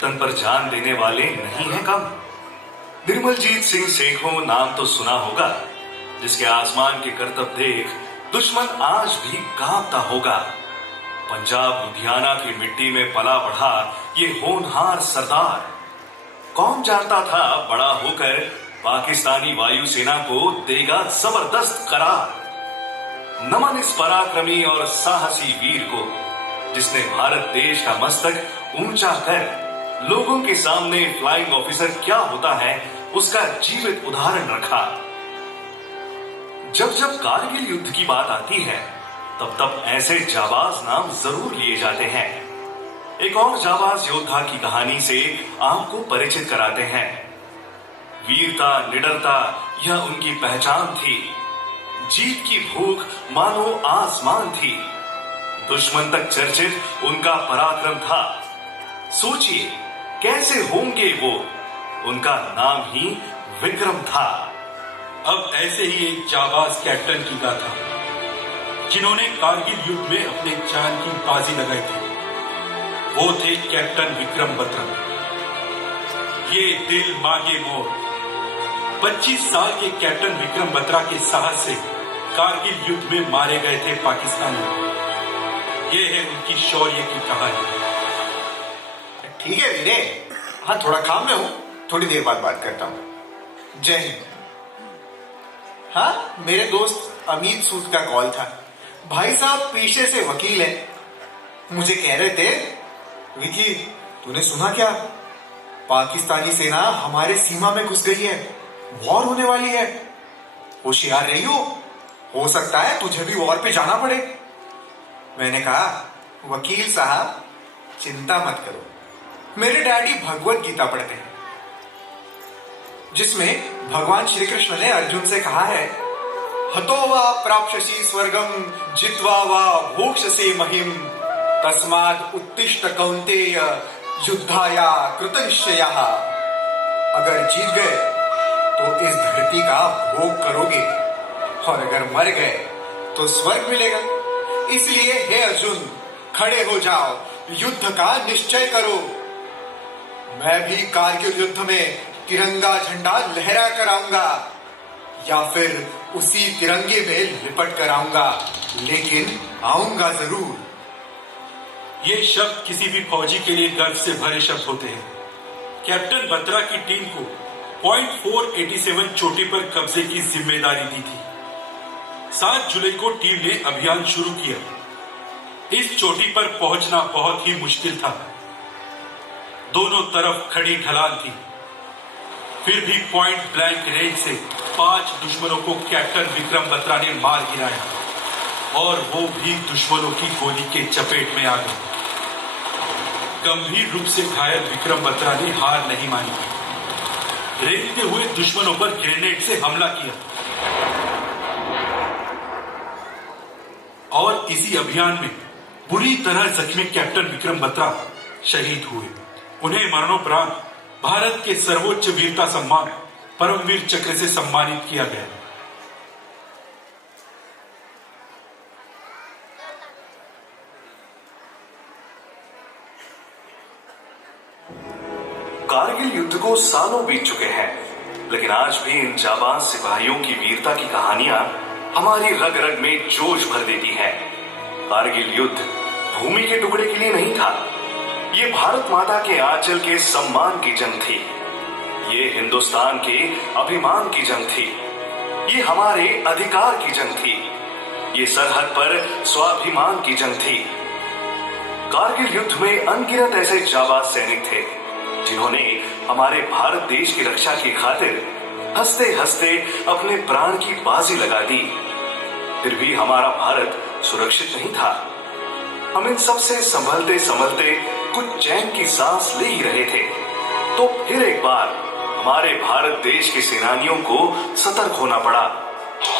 तन पर जान देने वाले नहीं है कम। निर्मलजीत सिंह सेखों नाम तो सुना होगा, जिसके आसमान के करतब देख दुश्मन आज भी कांपता होगा। पंजाब लुधियाना की मिट्टी में पला बढ़ा ये होनहार सरदार, कौन जानता था बड़ा होकर पाकिस्तानी वायुसेना को देगा जबरदस्त करार। नमन इस पराक्रमी और साहसी वीर को, जिसने भारत देश का मस्तक ऊंचा कर लोगों के सामने फ्लाइंग ऑफिसर क्या होता है उसका जीवित उदाहरण रखा। जब जब कारगिल युद्ध की बात आती है तब तब ऐसे जाबाज नाम जरूर लिए जाते हैं। एक और जाबाज योद्धा की कहानी से आपको परिचित कराते हैं। वीरता निडरता यह उनकी पहचान थी। जीत की भूख मानो आसमान थी। दुश्मन तक चर्चित उनका पराक्रम था। सोचिए कैसे होंगे वो, उनका नाम ही विक्रम था। अब ऐसे ही एक जाबाज कैप्टन की गाथा, जिन्होंने कारगिल युद्ध में अपने जान की बाजी लगाई थी, वो थे कैप्टन विक्रम बत्रा। ये दिल मांगे मोर 25 साल के कैप्टन विक्रम बत्रा के साहस से कारगिल युद्ध में मारे गए थे पाकिस्तानी। ये है उनकी शौर्य की कहानी। ठीक है वीरे, हाँ थोड़ा काम में हूं, थोड़ी देर बाद बात करता हूं। जय हिंद। हाँ, मेरे दोस्त अमित सूद का कॉल था। भाई साहब पेशे से वकील हैं। मुझे कह रहे थे, विकी तूने सुना क्या, पाकिस्तानी सेना हमारे सीमा में घुस गई है, वॉर होने वाली है, होशियार रही हो सकता है तुझे भी वॉर पे जाना पड़े। मैंने कहा वकील साहब चिंता मत करो, मेरे डैडी भगवत गीता पढ़ते हैं, जिसमें भगवान श्री कृष्ण ने अर्जुन से कहा है हतो वा प्राप्स्यसि स्वर्गम जित्वा वा भोक्ष्यसे महिम तस्माद् उत्तिष्ठ कौन्तेय युद्धाया कृतनिश्चयः। अगर जीत गए तो इस धरती का भोग करोगे और अगर मर गए तो स्वर्ग मिलेगा। इसलिए हे अर्जुन, खड़े हो जाओ, युद्ध का निश्चय करो। मैं भी कारगिल युद्ध में तिरंगा झंडा लहरा कर आऊंगा या फिर उसी तिरंगे में लिपट कर आऊंगा, लेकिन आऊंगा जरूर। ये शब्द किसी भी फौजी के लिए गर्व से भरे शब्द होते हैं। कैप्टन बत्रा की टीम को पॉइंट 487 चोटी पर कब्जे की जिम्मेदारी दी थी। 7 जुलाई को टीम ने अभियान शुरू किया। इस चोटी पर पहुंचना बहुत ही मुश्किल था। दोनों तरफ खड़ी ढलान थी। फिर भी पॉइंट ब्लैंक रेंज से 5 दुश्मनों को कैप्टन विक्रम बत्रा ने मार गिराया और वो भी दुश्मनों की गोली के चपेट में आ गए। गंभीर रूप से घायल विक्रम बत्रा ने हार नहीं मानी। रेंगते हुए दुश्मनों पर ग्रेनेड से हमला किया और इसी अभियान में बुरी तरह जख्मी कैप्टन विक्रम बत्रा शहीद हुए। उन्हें मरणोपरांत भारत के सर्वोच्च वीरता सम्मान परमवीर चक्र से सम्मानित किया गया। कारगिल युद्ध को सालों बीत चुके हैं, लेकिन आज भी इन जाबाज सिपाहियों की वीरता की कहानियां हमारी रग रग में जोश भर देती हैं। कारगिल युद्ध भूमि के टुकड़े के लिए नहीं था, ये भारत माता के आंचल के सम्मान की जंग थी। ये हिंदुस्तान के अभिमान की जंग थी। ये हमारे अधिकार की जंग थी। ये सरहद पर स्वाभिमान की जंग थी। कारगिल युद्ध में अनगिनत ऐसे जाबाज सैनिक थे जिन्होंने हमारे भारत देश की रक्षा की खातिर हंसते हंसते अपने प्राण की बाजी लगा दी। फिर भी हमारा भारत सुरक्षित नहीं था। हम इन सबसे संभलते संभलते कुछ चैन की सांस ले ही रहे थे, तो फिर एक बार हमारे भारत देश के सेनानियों को सतर्क होना पड़ा।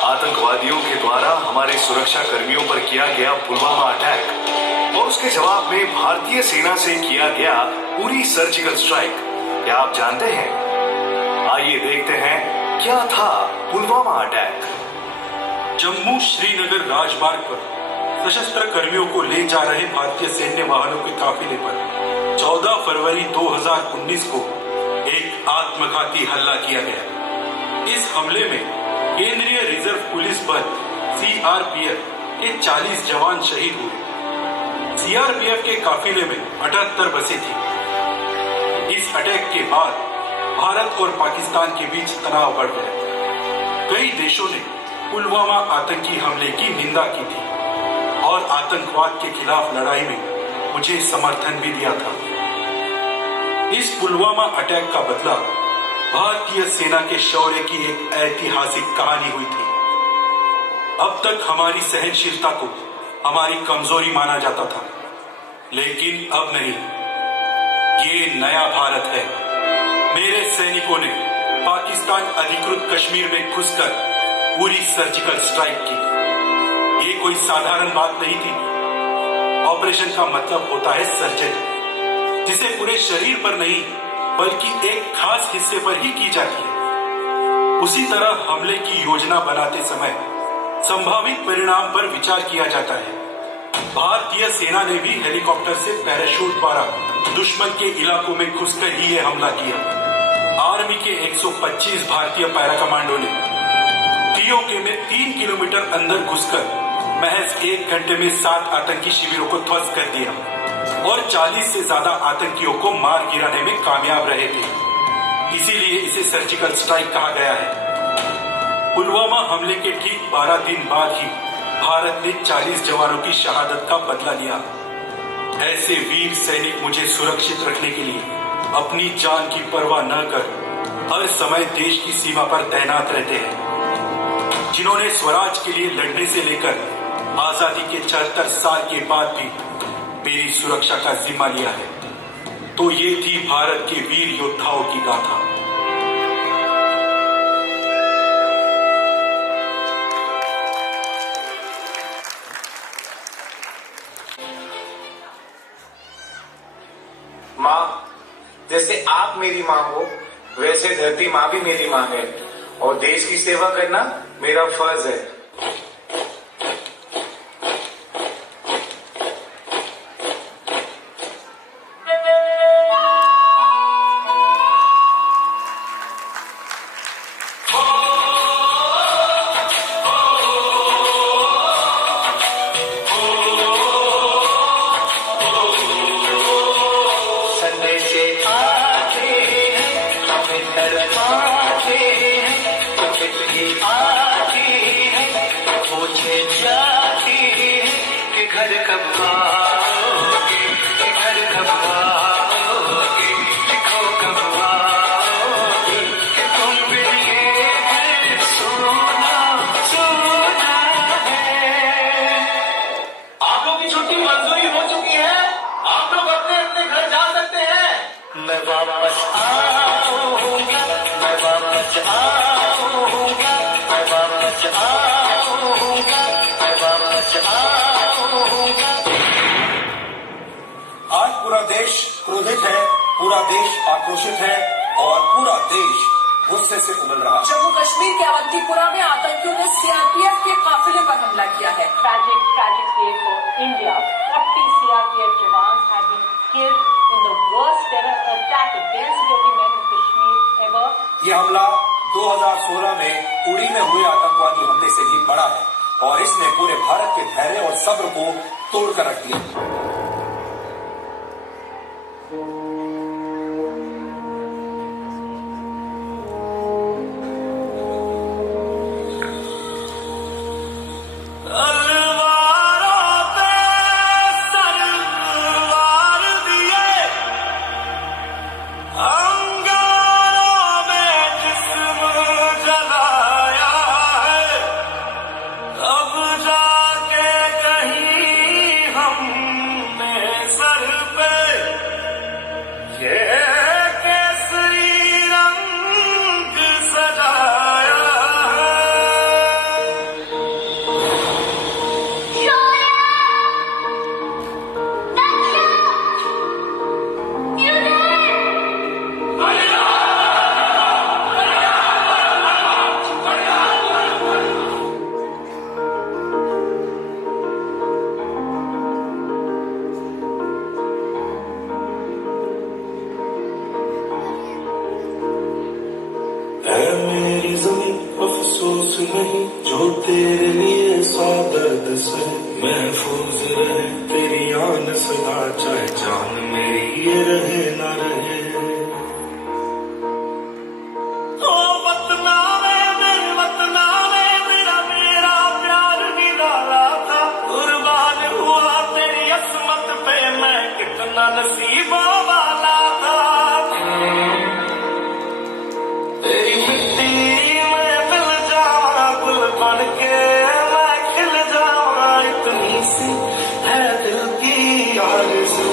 आतंकवादियों के द्वारा हमारे सुरक्षा कर्मियों पर किया गया पुलवामा अटैक और उसके जवाब में भारतीय सेना से किया गया पूरी सर्जिकल स्ट्राइक, क्या आप जानते हैं? आइए देखते हैं क्या था पुलवामा अटैक। जम्मू श्रीनगर राजमार्ग पर सशस्त्र कर्मियों को ले जा रहे भारतीय सैन्य वाहनों के काफिले पर 14 फरवरी 2019 को एक आत्मघाती हमला किया गया। इस हमले में केंद्रीय रिजर्व पुलिस बल सीआरपीएफ के 40 जवान शहीद हुए। सीआरपीएफ के काफिले में 78 बसें थी। इस अटैक के बाद भारत और पाकिस्तान के बीच तनाव बढ़ गया। कई देशों ने पुलवामा आतंकी हमले की निंदा की थी और आतंकवाद के खिलाफ लड़ाई में मुझे समर्थन भी दिया था। इस पुलवामा अटैक का बदला भारतीय सेना के शौर्य की एक ऐतिहासिक कहानी हुई थी। अब तक हमारी सहनशीलता को हमारी कमजोरी माना जाता था, लेकिन अब नहीं। ये नया भारत है। मेरे सैनिकों ने पाकिस्तान अधिकृत कश्मीर में घुसकर पूरी सर्जिकल स्ट्राइक की। ये कोई साधारण बात नहीं थी। ऑपरेशन का मतलब होता है सर्जरी, जिसे पूरे शरीर पर नहीं बल्कि एक खास हिस्से पर ही की जाती है। उसी तरह हमले की योजना बनाते समय संभावित परिणाम पर विचार किया जाता है। भारतीय सेना ने भी हेलीकॉप्टर से पैराशूट द्वारा दुश्मन के इलाकों में घुसकर ही यह हमला किया। आर्मी के 125 भारतीय पैरा कमांडो ने पीओके में 3 किलोमीटर अंदर घुसकर महज 1 घंटे में 7 आतंकी शिविरों को ध्वस्त कर दिया और 40 से ज्यादा आतंकियों को मार गिराने में कामयाब रहे थे। इसीलिए इसे सर्जिकल स्ट्राइक कहा गया है। पुलवामा हमले के ठीक 12 दिन बाद ही भारत ने 40 जवानों की शहादत का बदला लिया। ऐसे वीर सैनिक मुझे सुरक्षित रखने के लिए अपनी जान की परवाह न कर हर समय देश की सीमा पर तैनात रहते हैं। जिन्होंने स्वराज के लिए लड़ने से लेकर आजादी के 74 साल के बाद भी मेरी सुरक्षा का जिम्मा लिया है। तो ये थी भारत के वीर योद्धाओं की गाथा। मेरी माँ हो, वैसे धरती माँ भी मेरी माँ है और देश की सेवा करना मेरा फर्ज है। आज पूरा देश क्रोधित है, पूरा देश आक्रोशित है और पूरा देश गुस्से से उबल रहा है। जम्मू कश्मीर के अवंतीपुरा में आतंकियों ने सीआरपीएफ के काफिले पर हमला किया है। Tragic day for India. 40 CRPF jawans have been killed in the worst terror attack against security men in Kashmir ever. ये हमला 2016 में उड़ी में हुए आतंकवादी हमले से भी बड़ा है और इसने पूरे भारत के धैर्य और सब्र को तोड़कर रख दिया। अफसोस नहीं जो तेरे लिए सौ दर्द से महफूज रहे तेरी आन सदा, चाहे जान मेरी ये रहे ना रहे। ओ वतना में मेरा प्यार निराला था, कुर्बान हुआ तेरी असमत पे मैं कितना नसीबों वाला था। तेरी मिट्टी बन के मैं खिल जाऊं, इतनी सी है दिल की आरज़ू।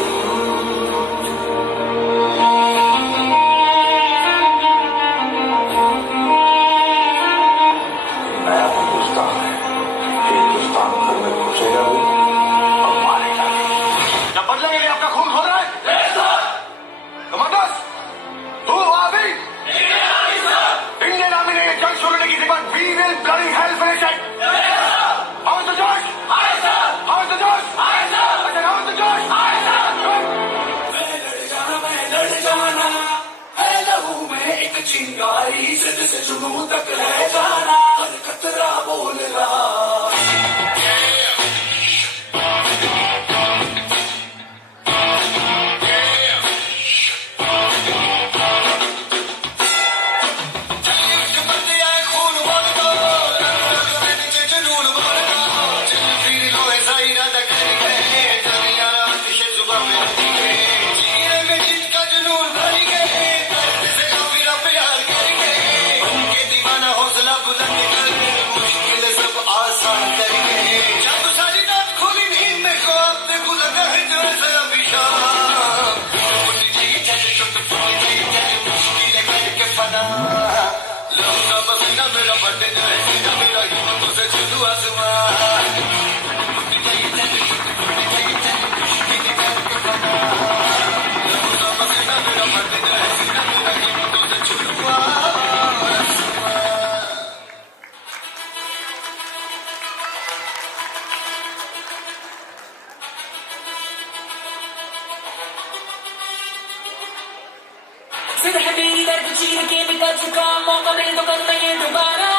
के निकल चुका, मौका मिले तो करना ये दोबारा।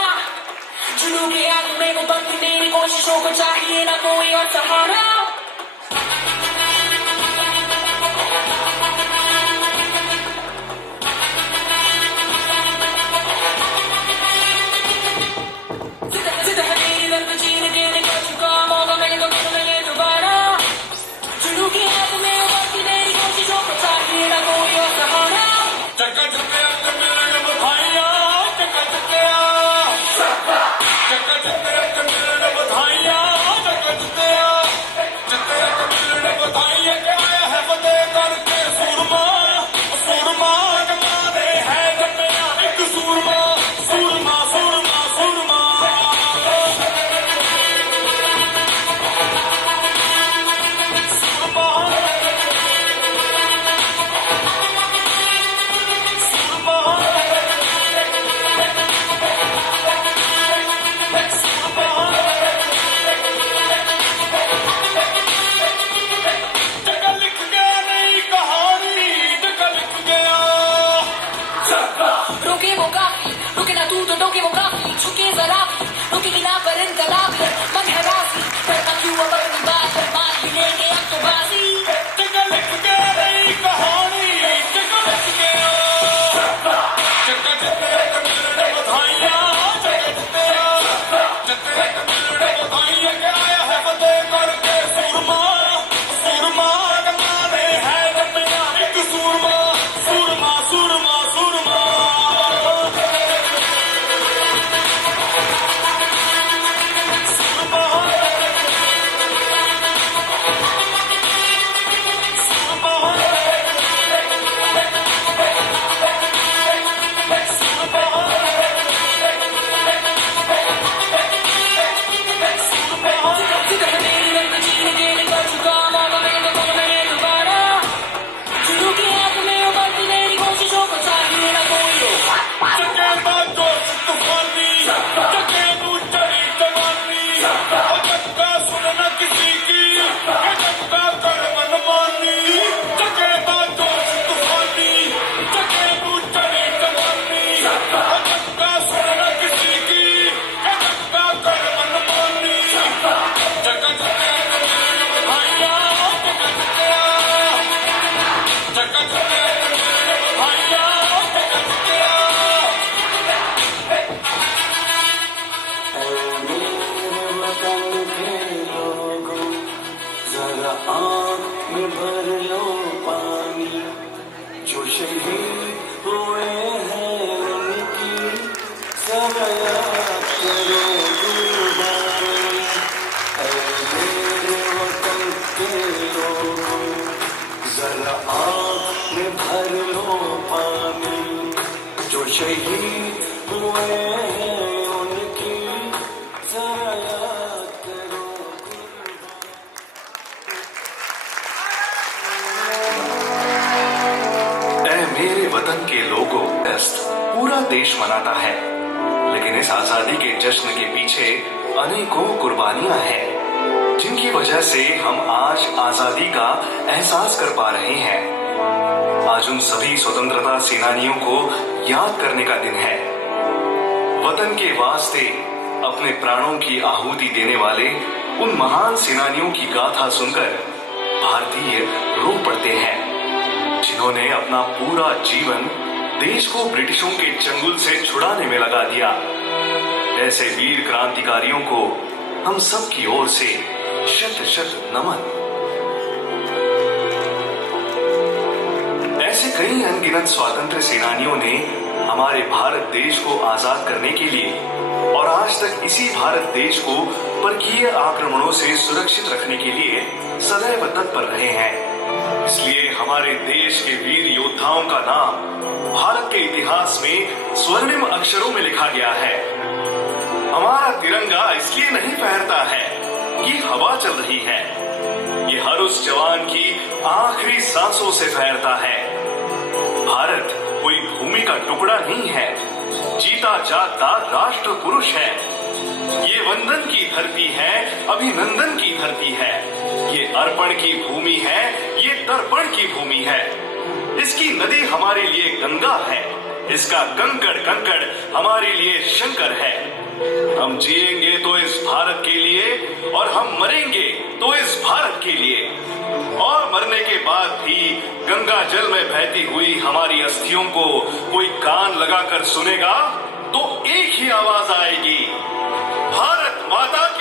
जुनून की आग में वो बनती मेरी कोशिशों को चाहिए ना कोई और सहारा। जिद है मेरी दर्द जीने के निकल चुका, मौका मिले तो करना ये दोबारा। जुनून की आग में वो बनती मेरी कोशिशों को चाहिए ना कोई और सहारा। चक्का चक्के अंक मिलन बधाइयाँ, चक्का चक्के चक्का चक्के अंक मिलन बधाइयाँ, चक्का चक्के अंक मिलन बधाइयाँ के आया है फतेह करके सूरमा, सूरमा कमाने है जन्मया एक सूरमा, सूरमा सूरमा सूरमा। रुके वो काफी, रुके ना तू तो डोके वो काफी, झुके जरा भी, रुकेगी ना पर इनकलाब है, मन है राजी, करना क्यों अब अपनी बात, मान भी लेंगे अब तो बाजी। चक्का लिख के नई कहानी, चक्का लिख के चक्का चक्के अंक मिलन बधाइयाँ, चक्का चक्के अंक मिलन बधाइयाँ के आया है फतेह करके सूरमा, सूरमा कमाने है जन्मया एक सूरमा, सूरमा सूरमा सूरमा। जिद है मेरी दर्द जीने के निकल चुका, मौका मिले तो करना ये दोबारा। जुनून की आग में वो बनती मेरी कोशिशों को चाहिए ना कोई और। चक्के बाजो तूफानी, चक्के तू चली जवानी, और चक्का सुनना किसी की, ये चक्का कर मनमानी। चक्के बाजो तूफानी, चक्के तू चली जवानी, और चक्का सुनना किसी की, ये चक्का कर मनमानी। चक्का चक्के अंक मिलन बधाइयाँ, चक्का चक्के चक्का चक्के अंक मिलन बधाइयाँ, चक्का चक्के। वतन के लोगों जरा आँख में भर लो पानी, जो शहीद हुए हैं उनकी जरा याद करो कुर्बानी। ऐ मेरे वतन के लोगों जरा आँख में भर लो पानी, जो शहीद हुए हैं उनकी जरा याद करो। ऐ मेरे वतन के लोगों, पूरा देश मनाता है, लेकिन इस आजादी के जश्न के पीछे अनेकों कुर्बानियां हैं, जिनकी वजह से हम आज आजादी का एहसास कर पा रहे हैं। आज उन सभी स्वतंत्रता सेनानियों को याद करने का दिन है। वतन के वास्ते अपने प्राणों की आहुति देने वाले उन महान सेनानियों की गाथा सुनकर भारतीय रो पड़ते हैं, जिन्होंने अपना पूरा जीवन देश को ब्रिटिशों के चंगुल से छुड़ाने में लगा दिया। ऐसे वीर क्रांतिकारियों को हम सब की ओर से शत शत नमन। ऐसे कई अनगिनत स्वातंत्र्य सेनानियों ने हमारे भारत देश को आजाद करने के लिए और आज तक इसी भारत देश को परकीय आक्रमणों से सुरक्षित रखने के लिए सदैव तत्पर रहे हैं। इसलिए हमारे देश के वीर योद्धाओं का नाम भारत के इतिहास में स्वर्णिम अक्षरों में लिखा गया है। हमारा तिरंगा इसलिए नहीं फहरता है कि हवा चल रही है, ये हर उस जवान की आखिरी सांसों से फहरता है। भारत कोई भूमि का टुकड़ा नहीं है, जीता जागता राष्ट्र पुरुष है। ये वंदन की धरती है, अभिनंदन की धरती है, ये अर्पण की भूमि है, ये तर्पण की भूमि है। इसकी नदी हमारे लिए गंगा है, इसका कंकड़ कंकड़ हमारे लिए शंकर है। हम जिएंगे तो इस भारत के लिए और हम मरेंगे तो इस भारत के लिए। और मरने के बाद भी गंगा जल में बहती हुई हमारी अस्थियों को कोई कान लगाकर सुनेगा तो एक ही आवाज आएगी, भारत माता की